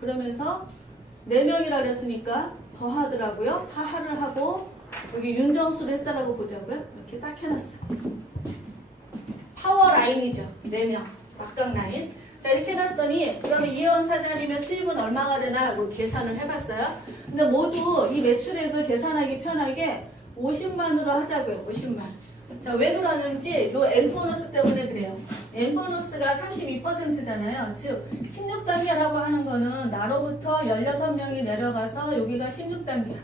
그러면서 4명이라고 했으니까 더 하더라고요. 하하를 하고 여기 윤정수를 했다라고 보자고요. 이렇게 딱 해놨어요. 파워 라인이죠. 4명. 막강 라인. 자, 이렇게 해놨더니 그러면 이혜원 사장님의 수입은 얼마가 되나 하고 계산을 해봤어요. 근데 모두 이 매출액을 계산하기 편하게 50만으로 하자고요. 50만. 자, 왜 그러는지 요 N보너스 때문에 그래요. N보너스가 32%잖아요. 즉 16단계라고 하는 거는 나로부터 16명이 내려가서 여기가 16단계야.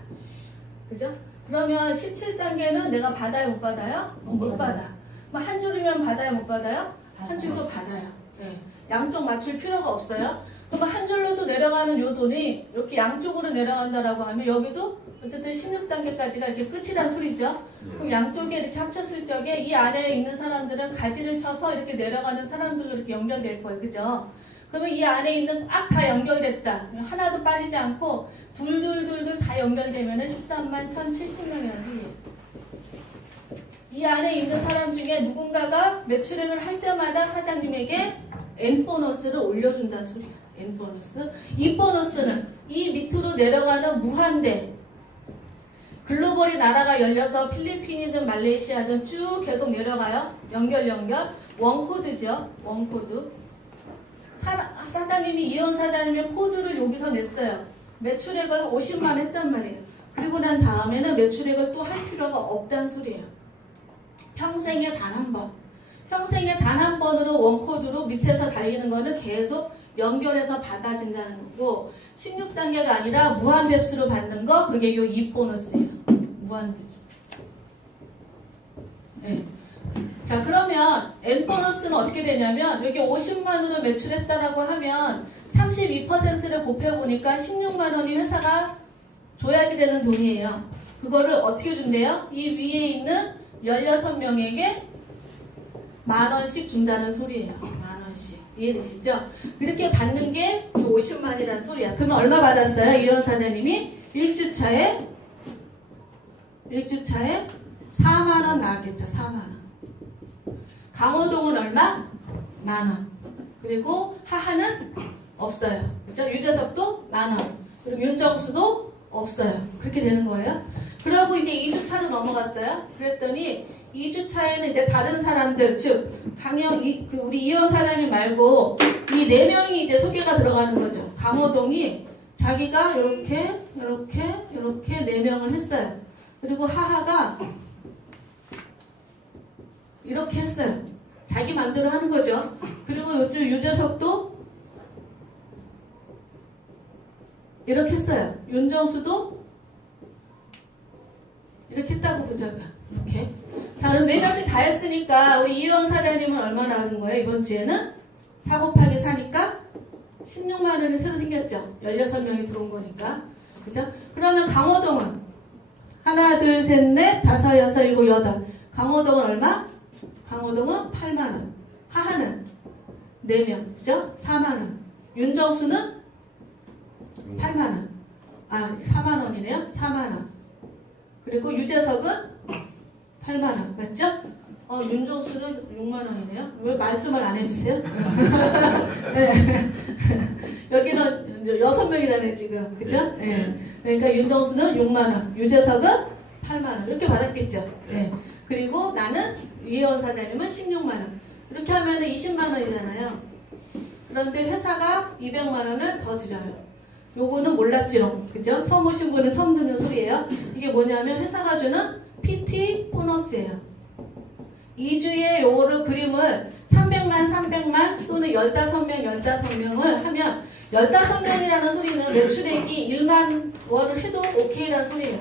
그죠? 그러면 17단계는 내가 받아요? 못 받아요? 못 받아. 한 줄이면 받아요? 못 받아요? 한 줄도 받아요. 네. 양쪽 맞출 필요가 없어요. 그럼 한 줄로도 내려가는 요 돈이 이렇게 양쪽으로 내려간다라고 하면 여기도 어쨌든 16단계까지가 이렇게 끝이란 소리죠. 그럼 양쪽에 이렇게 합쳤을 적에 이 안에 있는 사람들은 가지를 쳐서 이렇게 내려가는 사람들로 이렇게 연결될 거예요. 그죠? 그러면 이 안에 있는 꽉 다 연결됐다. 하나도 빠지지 않고 둘 다 연결되면 13만 1,070명이라는 소리예요. 이 안에 있는 사람 중에 누군가가 매출액을 할 때마다 사장님에게 N보너스를 올려준다는 소리예요. N보너스. 이 보너스는 이 밑으로 내려가는 무한대. 글로벌이 나라가 열려서 필리핀이든 말레이시아든 쭉 계속 내려가요. 연결. 원코드죠. 원코드. 사장님이 이혜원 사장님의 코드를 여기서 냈어요. 매출액을 50만 했단 말이에요. 그리고 난 다음에는 매출액을 또 할 필요가 없다는 소리예요. 평생에 단 한 번. 평생에 단 한 번으로 원코드로 밑에서 달리는 거는 계속 연결해서 받아진다는 거고, 16단계가 아니라 무한대수로 받는 거, 그게 요 2보너스예요. 무한대수. 네. 자, 그러면 N보너스는 어떻게 되냐면, 여기 50만원을 매출했다라고 하면 32%를 곱해보니까 16만원이 회사가 줘야지 되는 돈이에요. 그거를 어떻게 준대요? 이 위에 있는 16명에게 만원씩 준다는 소리예요. 만원씩. 이해되시죠? 이렇게 받는 게 50만이라는 소리야. 그러면 얼마 받았어요? 이현 사장님이 1주차에 4만원 나왔겠죠. 4만원. 강호동은 얼마? 만원. 그리고 하하는 없어요. 그죠? 유재석도 만원. 그리고 윤정수도 없어요. 그렇게 되는 거예요. 그러고 이제 2주차로 넘어갔어요. 그랬더니 2주차에는 이제 다른 사람들, 즉 우리 이현 사장님 말고 이 4명이 이제 소개가 들어가는 거죠. 강호동이 자기가 이렇게 4명을 했어요. 그리고 하하가 이렇게 했어요. 자기 마음대로 하는 거죠. 그리고 요즘 유재석도 이렇게 했어요. 윤정수도 이렇게 했다고 보자가. 이렇게. 자, 그럼 4명씩 다 했으니까 우리 이현 사장님은 얼마나 하는 거예요? 이번 주에는 4 곱하기 4니까 16만원이 새로 생겼죠. 16명이 들어온 거니까. 그죠? 그러면 강호동은 하나, 둘, 셋, 넷, 다섯, 여섯, 일곱, 여덟. 강호동은 얼마? 강호동은 8만원. 하하는 4명. 그죠? 4만원. 윤정수는 8만원. 4만원이네요. 4만원. 그리고 유재석은 8만원. 맞죠? 윤정수는 6만원이네요. 왜 말씀을 안 해주세요? 네. 여기는 6명이잖아요, 지금. 그죠? 네. 그러니까 윤정수는 6만원. 유재석은 8만원. 이렇게 받았겠죠? 네. 그리고 나는 이혜원 사장님은 16만원. 이렇게 하면 20만원이잖아요. 그런데 회사가 200만원을 더 드려요. 요거는 몰랐지롱. 그죠? 처음 오신 분은 처음 듣는 소리예요. 이게 뭐냐면 회사가 주는 PT 보너스예요. 2주에 요거를 그림을 300만 또는 15명을 하면 15명이라는 소리는 매출액이 1만 원을 해도 오케이라는 소리예요.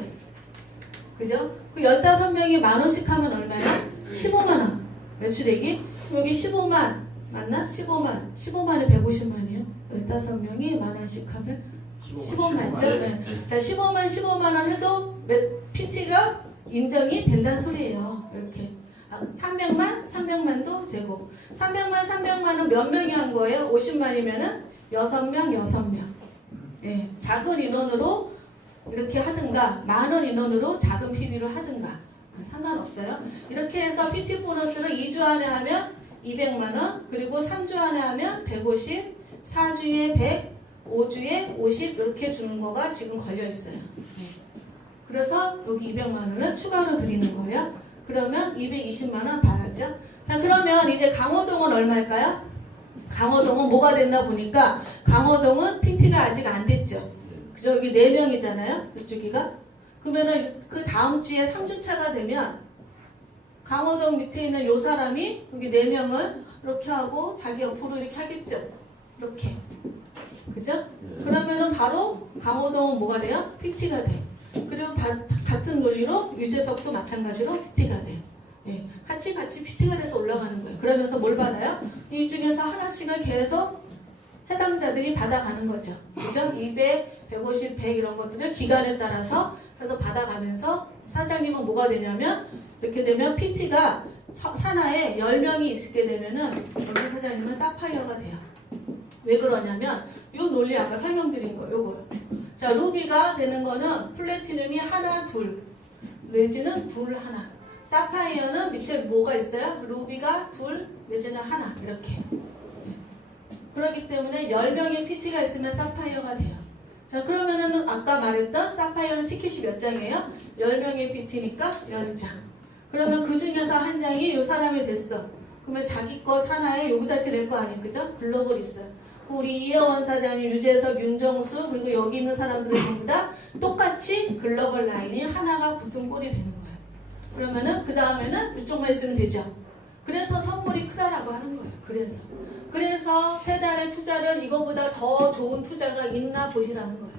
그죠? 그 15명이 만원씩 하면 얼마야? 15만원. 매출액이? 여기 15만. 맞나? 15만에 150만이요. 15명이 만원씩 하면 15만죠? 네. 자, 15만원 해도 PT가 인정이 된다는 소리예요. 이렇게. 300만도 되고. 300만은 몇 명이 한 거예요? 50만이면은 6명. 예. 작은 인원으로 이렇게 하든가, 만원 인원으로 작은 PB를 하든가. 상관없어요. 이렇게 해서 PT 보너스를 2주 안에 하면 200만원, 그리고 3주 안에 하면 150, 4주에 100, 5주에 50 이렇게 주는 거가 지금 걸려 있어요. 그래서 여기 200만원을 추가로 드리는 거예요. 그러면 220만원 받았죠. 자, 그러면 이제 강호동은 얼마일까요? 강호동은 뭐가 됐나 보니까 강호동은 PT가 아직 안 됐죠. 그죠? 여기 4명이잖아요. 이쪽이가. 그러면은 그 다음 주에 3주차가 되면 강호동 밑에 있는 요 사람이 여기 4명을 이렇게 하고 자기 옆으로 이렇게 하겠죠. 이렇게. 그죠? 그러면은 바로 강호동은 뭐가 돼요? PT가 돼. 그리고 같은 논리로 유재석도 마찬가지로 PT가 돼. 예, 같이 PT가 돼서 올라가는 거예요. 그러면서 뭘 받아요? 이 중에서 하나씩을 계속 해당자들이 받아가는 거죠. 그죠? 200, 150, 100 이런 것들을 기간에 따라서 해서 받아가면서 사장님은 뭐가 되냐면 이렇게 되면 PT가 산하에 10명이 있게 되면은 여기 사장님은 사파이어가 돼요. 왜 그러냐면 요 논리 아까 설명드린 거 요거요. 자, 루비가 되는 거는 플래티넘이 하나, 둘 내지는 둘, 하나. 사파이어는 밑에 뭐가 있어요? 루비가 둘 내지는 하나 이렇게. 그렇기 때문에 10명의 PT가 있으면 사파이어가 돼요. 자, 그러면은 아까 말했던 사파이어는 티켓이 몇 장이에요? 10명의 PT니까 10장. 그러면 그 중에서 한 장이 요 사람이 됐어. 그러면 자기 거 산하에 여기다 이렇게 낼 거 아니에요? 그죠? 글로벌이 있어요. 우리 이혜원 사장님, 유재석, 윤정수 그리고 여기 있는 사람들은 전부 다 똑같이 글로벌 라인이 하나가 붙은 꼴이 되는 거예요. 그러면은 그 다음에는 이쪽만 있으면 되죠. 그래서 선물이 크다라고 하는 거예요. 그래서 세 달의 투자를 이거보다 더 좋은 투자가 있나 보시라는 거예요.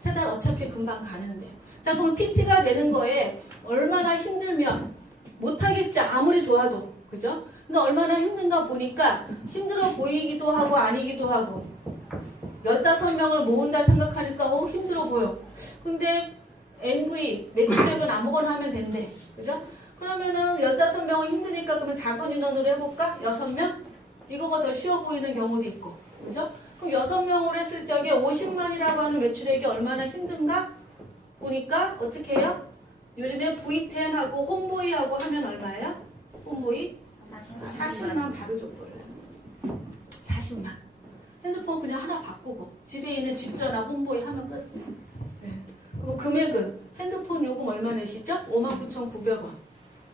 3달 어차피 금방 가는데. 자, 그럼 PT가 되는 거에 얼마나 힘들면 못하겠지, 아무리 좋아도. 그죠? 근데 얼마나 힘든가 보니까 힘들어 보이기도 하고 아니기도 하고 15명을 모은다 생각하니까 힘들어 보여. 근데 NV, 매출액은 아무거나 하면 된대. 그죠? 그러면은 15명은 힘드니까 그러면 작은 인원으로 해볼까? 6명? 이거가 더 쉬워 보이는 경우도 있고. 그죠? 그럼 6명으로 했을 적에 50만이라고 하는 매출액이 얼마나 힘든가? 보니까 어떻게 해요? 요즘에 V10하고 홈보이하고 하면 얼마예요? 홈보이? 40만 바로 줘버려요. 40만. 핸드폰 그냥 하나 바꾸고 집에 있는 집전화 홈보이 하면 끝. 네. 그럼 금액은 핸드폰 요금 얼마 내시죠? 59,900원.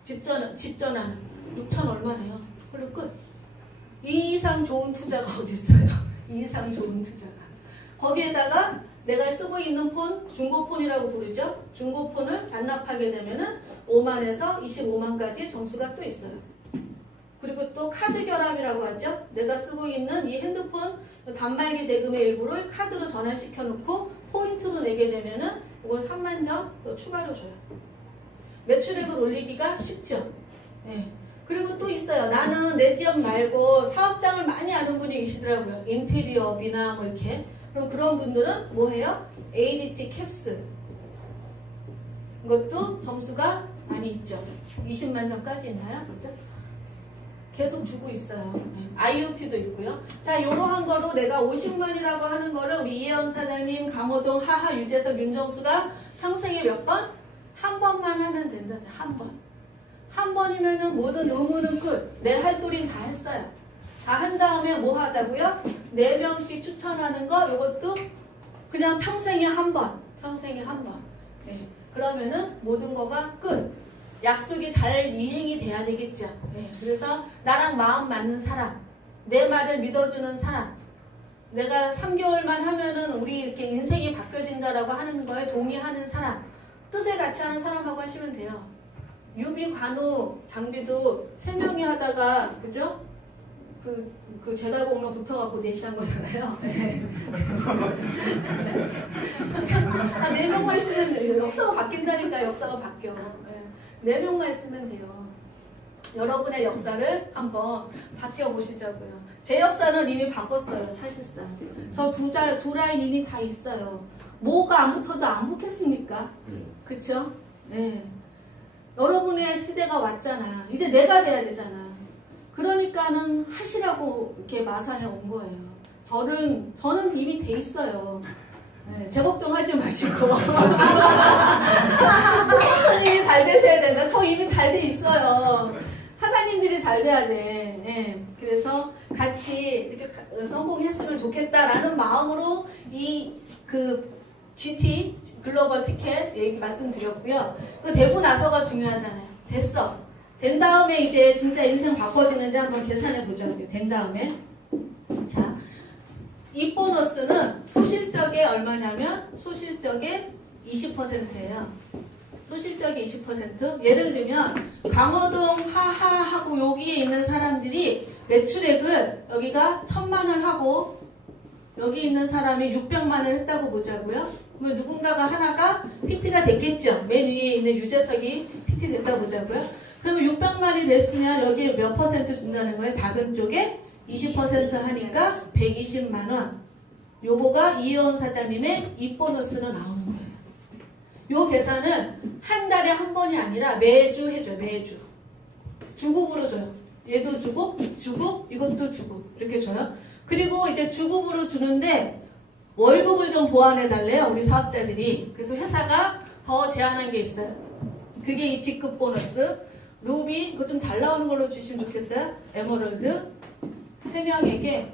집전화는 6천 얼마네요. 그리고 끝. 이 이상 좋은 투자가 어디 있어요? 이 이상 좋은 투자가. 거기에다가 내가 쓰고 있는 폰, 중고폰이라고 부르죠. 중고폰을 반납하게 되면은 5만에서 25만까지 점수가 또 있어요. 그리고 또 카드 결합이라고 하죠. 내가 쓰고 있는 이 핸드폰 단말기 대금의 일부를 카드로 전환시켜 놓고 포인트로 내게 되면은 이건 3만 점 또 추가로 줘요. 매출액을 올리기가 쉽죠. 네. 그리고 또 있어요. 나는 내 지역 말고 사업장을 많이 아는 분이 계시더라고요. 인테리어업이나 뭐 이렇게. 그럼 그런 분들은 뭐 해요? ADT 캡스. 이것도 점수가 많이 있죠. 20만 점까지 있나요? 그렇죠? 계속 주고 있어요. 네. IoT도 있고요. 자, 이러한 거로 내가 50만이라고 하는 거를 우리 이혜원 사장님, 강호동, 하하, 유재석, 윤정수가 평생에 몇 번? 한 번만 하면 된다. 한 번. 한 번이면은 모든 의무는 끝. 내 할 도리는 다 했어요. 다 한 다음에 뭐 하자고요? 4명씩 추천하는 거, 이것도 그냥 평생에 한 번. 평생에 한 번. 네. 그러면은 모든 거가 끝. 약속이 잘 이행이 돼야 되겠죠. 네. 그래서 나랑 마음 맞는 사람, 내 말을 믿어주는 사람, 내가 3개월만 하면은 우리 이렇게 인생이 바뀌어진다라고 하는 거에 동의하는 사람, 뜻을 같이 하는 사람하고 하시면 돼요. 유비, 관우, 장비도 3명이 하다가, 그죠? 그 제가 보면 붙어갖고 내시한 거잖아요. 네. 4명만 있으면 역사가 바뀐다니까. 역사가 바뀌어. 네. 4명만 있으면 돼요. 여러분의 역사를 한번 바뀌어보시자고요. 제 역사는 이미 바꿨어요. 사실상. 저 두 라인 이미 다 있어요. 뭐가 안 붙어도 안 붙겠습니까? 그쵸? 네. 여러분의 시대가 왔잖아. 이제 내가 돼야 되잖아. 그러니까는 하시라고 이렇게 마산에 온 거예요. 저는 이미 돼 있어요. 네, 제 걱정하지 마시고. 슈퍼스님이 잘 되셔야 된다. 저 이미 잘 돼 있어요. 사장님들이 잘 돼야 돼. 네, 그래서 같이 이렇게 성공했으면 좋겠다라는 마음으로 GT 글로벌 티켓 얘기 말씀드렸고요. 그 되고 나서가 중요하잖아요. 됐어. 된 다음에 이제 진짜 인생 바꿔지는지 한번 계산해 보자고요. 된 다음에. 자, 이 보너스는 소실적에 얼마냐면 소실적에 20%예요. 소실적에 20%. 예를 들면 강호동 하하하고 여기에 있는 사람들이 매출액을 여기가 1,000만 원 하고 여기 있는 사람이 600만 원 했다고 보자고요. 그러면 누군가가 하나가 PT가 됐겠죠. 맨 위에 있는 유재석이 PT 됐다고 보자고요. 그러면 600만이 됐으면 여기에 몇 퍼센트 준다는 거예요? 작은 쪽에 20% 하니까 120만 원. 요거가 이혜원 사장님의 입보너스로 나오는 거예요. 요 계산을 한 달에 한 번이 아니라 매주 해줘요. 매주. 주급으로 줘요. 얘도 주고, 이것도 주고 이렇게 줘요. 그리고 이제 주급으로 주는데 월급을 좀 보완해 달래요. 우리 사업자들이. 그래서 회사가 더 제안한 게 있어요. 그게 이 직급 보너스. 루비, 그거 좀 잘 나오는 걸로 주시면 좋겠어요. 에메랄드. 3명에게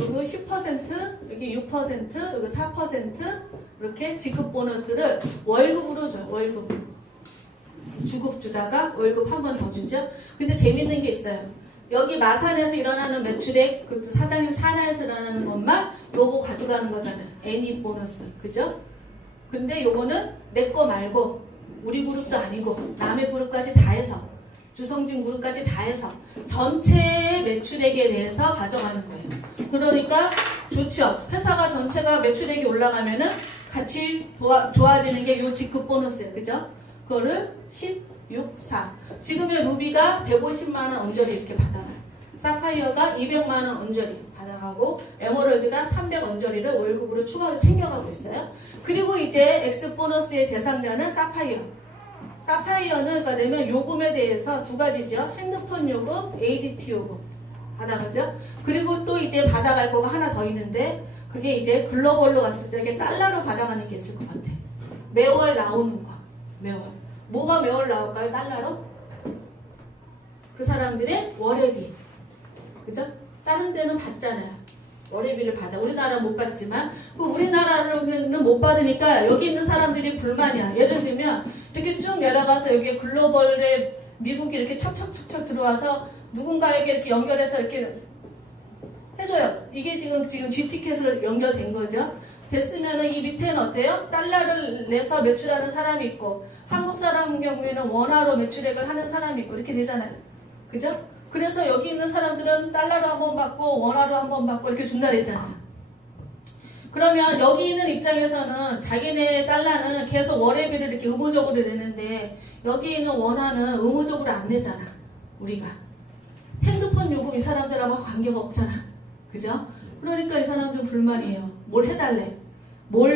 요거 10%, 여기 6%, 여기 4% 이렇게 직급 보너스를 월급으로 줘요. 월급. 주급 주다가 월급 한 번 더 주죠. 근데 재밌는 게 있어요. 여기 마산에서 일어나는 매출액, 그것도 사장님 산하에서 일어나는 것만 요거 가져가는 거잖아요. 애니 보너스. 그죠? 근데 요거는 내 거 말고 우리 그룹도 아니고 남의 그룹까지 다 해서 주성진 그룹까지 다 해서 전체의 매출액에 대해서 가져가는 거예요. 그러니까 좋죠. 회사가 전체가 매출액이 올라가면은 같이 좋아지는 게 요 직급 보너스예요. 그죠? 그거를 10, 6, 4. 지금의 루비가 150만원 언저리 이렇게 받아가요. 사파이어가 200만원 언저리 받아가고 에메랄드가 300 언저리를 월급으로 추가로 챙겨가고 있어요. 그리고 이제 X 보너스의 대상자는 사파이어. 사파이어는 그러니까 내면 요금에 대해서 두 가지죠. 핸드폰 요금, ADT 요금 받아가죠. 그리고 또 이제 받아갈 거가 하나 더 있는데 그게 이제 글로벌로 갔을 때 이게 달러로 받아가는 게 있을 것 같아. 매월 나오는 거. 매월. 뭐가 매월 나올까요? 달러로? 그 사람들의 월회비. 그죠? 다른 데는 받잖아요. 월회비를 받아. 우리나라는 못 받지만 그 우리나라는 못 받으니까 여기 있는 사람들이 불만이야. 예를 들면 이렇게 쭉 내려가서 여기 글로벌에 미국이 이렇게 척척척척 들어와서 누군가에게 이렇게 연결해서 이렇게 해줘요. 이게 지금 G티켓으로 연결된 거죠. 됐으면은 이 밑에는 어때요? 달러를 내서 매출하는 사람이 있고 한국 사람 경우에는 원화로 매출액을 하는 사람이 있고 이렇게 되잖아요. 그죠? 그래서 여기 있는 사람들은 달러로 한 번 받고 원화로 한 번 받고 이렇게 준다 그랬잖아요. 그러면 여기 있는 입장에서는 자기네 달러는 계속 월회비를 이렇게 의무적으로 내는데 여기 있는 원화는 의무적으로 안 내잖아. 우리가. 핸드폰 요금 이 사람들하고 관계가 없잖아. 그죠? 그러니까 이 사람들은 불만이에요. 뭘 해달래? 뭘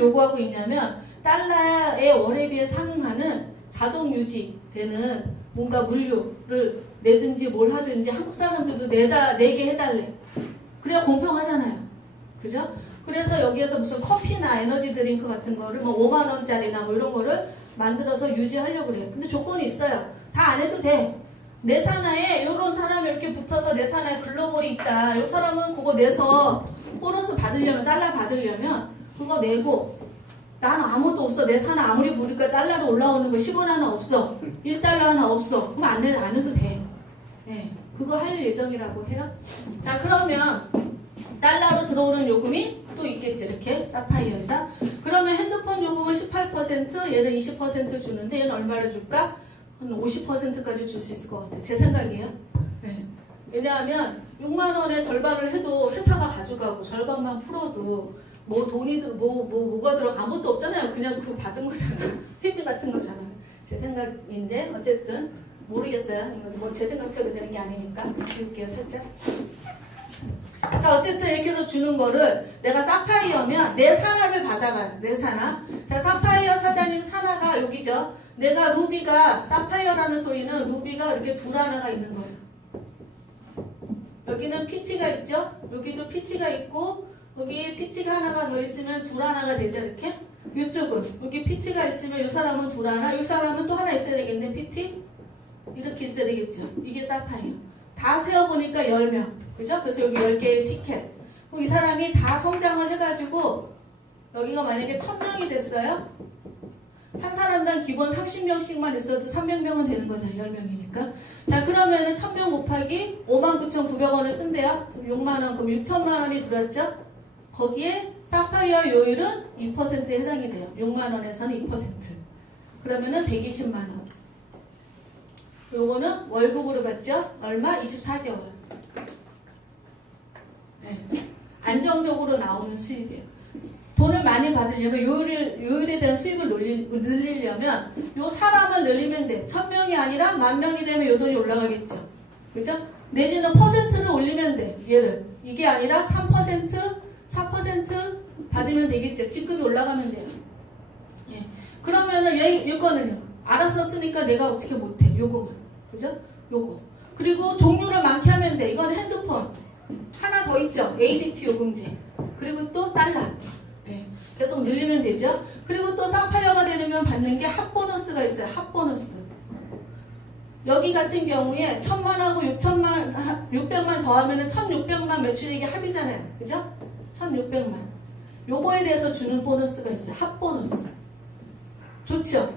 요구하고 있냐면 달러의 월회비에 상응하는 자동 유지되는 뭔가 물류를 내든지 뭘 하든지 한국 사람들도 내게 해달래. 그래야 공평하잖아요. 그죠? 그래서 여기에서 무슨 커피나 에너지 드링크 같은 거를 뭐 5만 원짜리나 뭐 이런 거를 만들어서 유지하려고 그래요. 근데 조건이 있어요. 다 안 해도 돼. 내 산하에 이런 사람이 이렇게 붙어서 내 산하에 글로벌이 있다. 이 사람은 그거 내서 보너스 받으려면 달러 받으려면 그거 내고 나는 아무것도 없어. 내 산하 아무리 보니까 달러로 올라오는 거 10원 하나 없어. 1달러 하나 없어. 그럼 안 해도 돼. 네, 그거 할 예정이라고 해요. 자, 그러면 달러로 들어오는 요금이 또 있겠죠. 이렇게 사파이어에서. 그러면 핸드폰 요금을 18%, 얘는 20% 주는데 얘는 얼마를 줄까? 한 50%까지 줄 수 있을 것 같아요. 제 생각이에요. 네. 왜냐하면 6만 원의 절반을 해도 회사가 가져가고 절반만 풀어도 뭐 돈이 뭐가 들어 아무것도 없잖아요. 그냥 그 받은 거잖아. 회비 같은 거잖아. 제 생각인데 어쨌든 모르겠어요. 이것도 뭐 제 생각대로 되는 게 아니니까 지울게요 살짝. 자, 어쨌든 이렇게 해서 주는 거를 내가 사파이어면 내 산하를 받아가요. 내 산하. 자, 사파이어 사장님 산하가 여기죠. 내가 루비가 사파이어라는 소리는 루비가 이렇게 둘 하나가 있는 거예요. 여기는 PT가 있죠. 여기도 PT가 있고 여기 PT가 하나가 더 있으면 둘 하나가 되죠. 이렇게. 이쪽은 여기 PT가 있으면 이 사람은 둘 하나, 이 사람은 또 하나 있어야 되겠네. PT 이렇게 있어야 되겠죠. 이게 사파이어. 다 세어보니까 10명. 그죠? 그래서 여기 10개의 티켓. 이 사람이 다 성장을 해가지고 여기가 만약에 1000명이 됐어요. 한 사람당 기본 30명씩만 있어도 300명은 되는 거잖아요. 10명이니까. 자, 그러면은 1000명 곱하기 59,900원을 쓴대요. 6만원, 그럼 6천만원이 들었죠? 거기에 사파이어 요율은 2%에 해당이 돼요. 6만원에서는 2%. 그러면은 120만원. 요거는 월급으로 받죠? 얼마? 24개월. 네. 안정적으로 나오는 수입이에요. 돈을 많이 받으려면 요율에 대한 수입을 늘리려면 요 사람을 늘리면 돼. 1000명이 아니라 10,000명이 되면 요 돈이 올라가겠죠. 그죠? 내지는 퍼센트를 올리면 돼. 얘를. 이게 아니라 3%, 4% 받으면 되겠죠. 직급이 올라가면 돼요. 예. 그러면은 이거는요. 알아서 쓰니까 내가 어떻게 못해. 요거만. 그죠? 요거. 그리고 종류를 많게 하면 돼. 이건 핸드폰. 하나 더 있죠. ADT 요금제. 그리고 또 달러. 네. 계속 늘리면 되죠. 그리고 또 사파이어가 되면 받는 게 합보너스가 있어요. 합보너스. 여기 같은 경우에 1000만하고 600만 더하면 1600만 매출액이 합이잖아요. 그죠? 1600만. 요거에 대해서 주는 보너스가 있어요. 합보너스. 좋죠?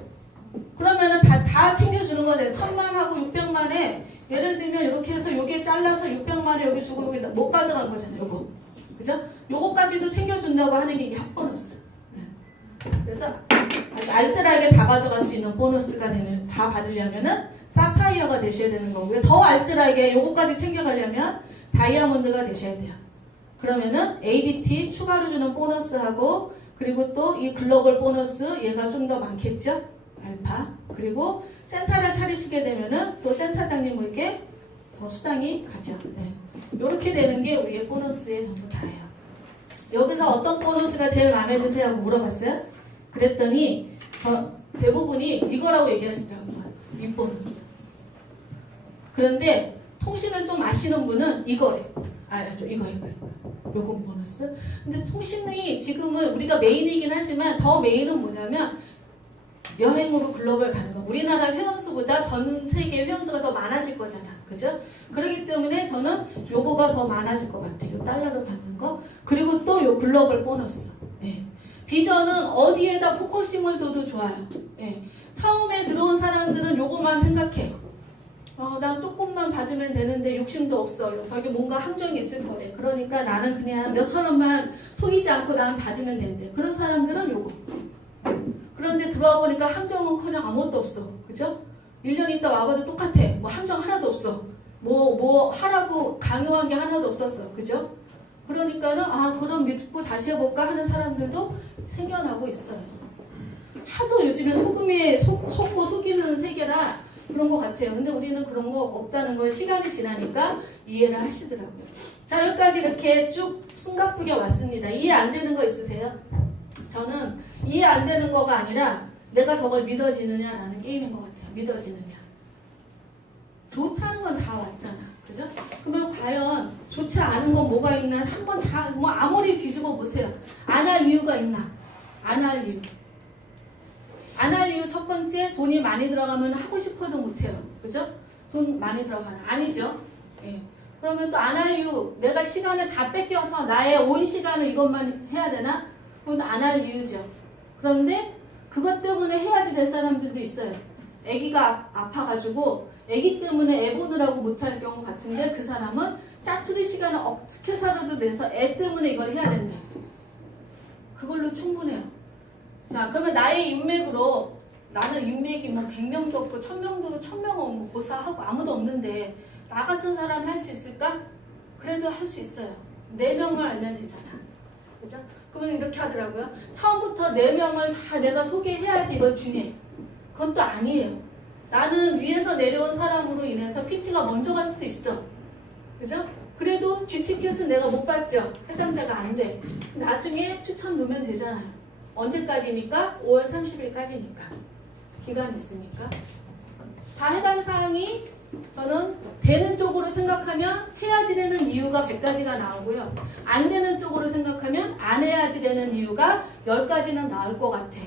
그러면은 다 챙겨주는 거잖아요. 1000만하고 600만에 예를 들면 이렇게 해서 요게 잘라서 600만에 여기 주고 여기 못 가져간 거잖아요. 요거. 그죠? 요거까지도 챙겨준다고 하는 게 이게 합보너스. 네. 그래서 아주 알뜰하게 다 가져갈 수 있는 보너스가 다 받으려면은 사파이어가 되셔야 되는 거고요. 더 알뜰하게 요거까지 챙겨가려면 다이아몬드가 되셔야 돼요. 그러면은 ADT 추가로 주는 보너스하고 그리고 또 이 글로벌 보너스 얘가 좀 더 많겠죠? 알파. 그리고 센터를 차리시게 되면은 또 센터장님에게 더 수당이 가죠. 네. 이렇게 되는 게 우리의 보너스의 전부 다예요. 여기서 어떤 보너스가 제일 마음에 드세요? 하고 물어봤어요. 그랬더니 대부분이 이거라고 얘기하시더라고요. 윗보너스. 그런데 통신을 좀 아시는 분은 이거래. 이거. 요금 보너스. 근데 통신이 지금은 우리가 메인이긴 하지만 더 메인은 뭐냐면 여행으로 글로벌 가는 거. 우리나라 회원수보다 전 세계 회원수가 더 많아질 거잖아. 그죠? 그렇기 때문에 저는 요거가 더 많아질 것 같아요. 달러로 받는 거. 그리고 또 요 글로벌 보너스. 예. 비전은 어디에다 포커싱을 둬도 좋아요. 예. 처음에 들어온 사람들은 요거만 생각해. 나 조금만 받으면 되는데 욕심도 없어요. 저기 뭔가 함정이 있을 거래. 그러니까 나는 그냥 몇천 원만 속이지 않고 나는 받으면 된대. 그런 사람들은 요거. 그런데 들어와 보니까 함정은커녕 아무것도 없어. 그죠? 1년 있다 와봐도 똑같아. 뭐 함정 하나도 없어. 뭐 하라고 강요한 게 하나도 없었어. 그죠? 그러니까는 그럼 믿고 다시 해볼까 하는 사람들도 생겨나고 있어요. 하도 요즘에 속음에 속고 속이는 세계라 그런 것 같아요. 근데 우리는 그런 거 없다는 걸 시간이 지나니까 이해를 하시더라고요. 자, 여기까지 이렇게 쭉 숨가쁘게 왔습니다. 이해 안 되는 거 있으세요? 저는 이해 안 되는 거가 아니라 내가 저걸 믿어지느냐라는 게임인 것 같아요. 믿어지느냐. 좋다는 건 다 왔잖아. 그죠? 그러면 과연 좋지 않은 건 뭐가 있나? 한번 아무리 뒤집어 보세요. 안 할 이유가 있나? 안 할 이유. 안 할 이유 첫 번째, 돈이 많이 들어가면 하고 싶어도 못해요. 그죠? 돈 많이 들어가나? 아니죠. 예. 그러면 또 안 할 이유, 내가 시간을 다 뺏겨서 나의 온 시간을 이것만 해야 되나? 그건 안 할 이유죠. 그런데 그것 때문에 해야지 될 사람들도 있어요. 아기가 아파가지고 아기 때문에 애 보느라고 못할 경우 같은데 그 사람은 짜투리 시간을 어떻게 살아도 돼서 애 때문에 이걸 해야 된대. 그걸로 충분해요. 자, 그러면 나의 인맥으로 나는 인맥이 뭐 100명도 없고 1000명 없고 고사하고 아무도 없는데 나 같은 사람이 할 수 있을까? 그래도 할 수 있어요. 4명을 알면 되잖아. 그죠? 그러면 이렇게 하더라고요. 처음부터 4명을 다 내가 소개해야지 이걸 중요해. 그건 또 아니에요. 나는 위에서 내려온 사람으로 인해서 PT가 먼저 갈 수도 있어. 그죠? 그래도 GT켓은 내가 못 받죠. 해당자가 안 돼. 나중에 추천 넣으면 되잖아요. 언제까지니까? 5월 30일까지니까. 기간이 있으니까. 다 해당 사항이 저는 되는 쪽으로 생각하면 해야지 되는 이유가 100가지가 나오고요. 안 되는 쪽으로 생각하면 안 해야지 되는 이유가 10가지는 나올 것 같아.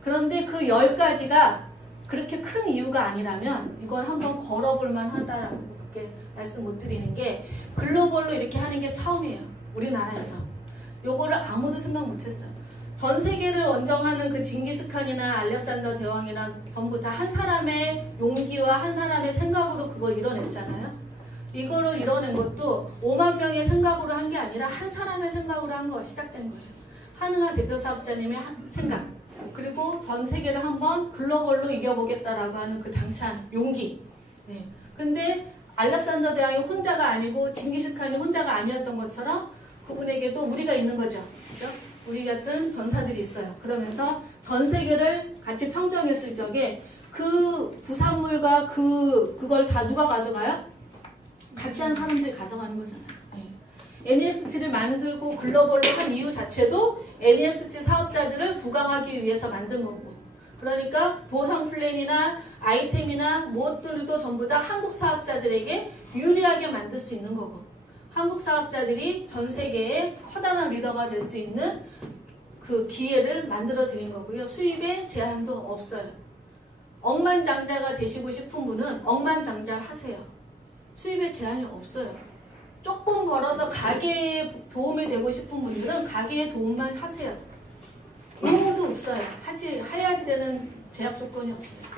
그런데 그 10가지가 그렇게 큰 이유가 아니라면 이걸 한번 걸어볼만 하다라고 그렇게 말씀 못 드리는 게 글로벌로 이렇게 하는 게 처음이에요. 우리나라에서. 요거를 아무도 생각 못했어요. 전 세계를 원정하는 그 징기스칸이나 알렉산더 대왕이나 전부 다 한 사람의 용기와 한 사람의 생각으로 그걸 이뤄냈잖아요. 이거를 이뤄낸 것도 5만 명의 생각으로 한 게 아니라 한 사람의 생각으로 한 거 시작된 거예요. 한은하 대표 사업자님의 생각. 그리고 전 세계를 한번 글로벌로 이겨보겠다라고 하는 그 당찬 용기. 네. 근데 알렉산더 대왕이 혼자가 아니고 징기스칸이 혼자가 아니었던 것처럼 그분에게도 우리가 있는 거죠. 그죠? 우리 같은 전사들이 있어요. 그러면서 전 세계를 같이 평정했을 적에 그 부산물과 그걸 다 누가 가져가요? 같이 한 사람들이 가져가는 거잖아요. 네. NEXT를 만들고 글로벌로 한 이유 자체도 NEXT 사업자들을 부강하기 위해서 만든 거고. 그러니까 보상 플랜이나 아이템이나 무엇들도 전부 다 한국 사업자들에게 유리하게 만들 수 있는 거고. 한국 사업자들이 전 세계의 커다란 리더가 될 수 있는 그 기회를 만들어 드린 거고요. 수입에 제한도 없어요. 억만장자가 되시고 싶은 분은 억만장자를 하세요. 수입에 제한이 없어요. 조금 벌어서 가게에 도움이 되고 싶은 분들은 가게에 도움만 하세요. 의무도 없어요. 해야지 되는 제약 조건이 없어요.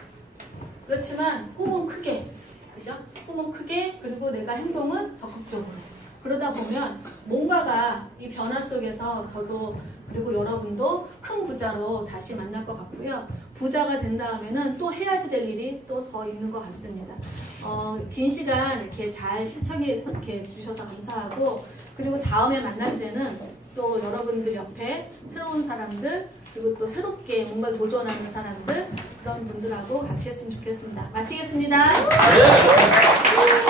그렇지만 꿈은 크게, 그죠? 꿈은 크게, 그리고 내가 행동은 적극적으로. 그러다 보면 뭔가가 이 변화 속에서 저도 그리고 여러분도 큰 부자로 다시 만날 것 같고요. 부자가 된 다음에는 또 해야지 될 일이 또 더 있는 것 같습니다. 긴 시간 이렇게 잘 실천해 주셔서 감사하고, 그리고 다음에 만날 때는 또 여러분들 옆에 새로운 사람들, 그리고 또 새롭게 뭔가 도전하는 사람들, 그런 분들하고 같이 했으면 좋겠습니다. 마치겠습니다. 네.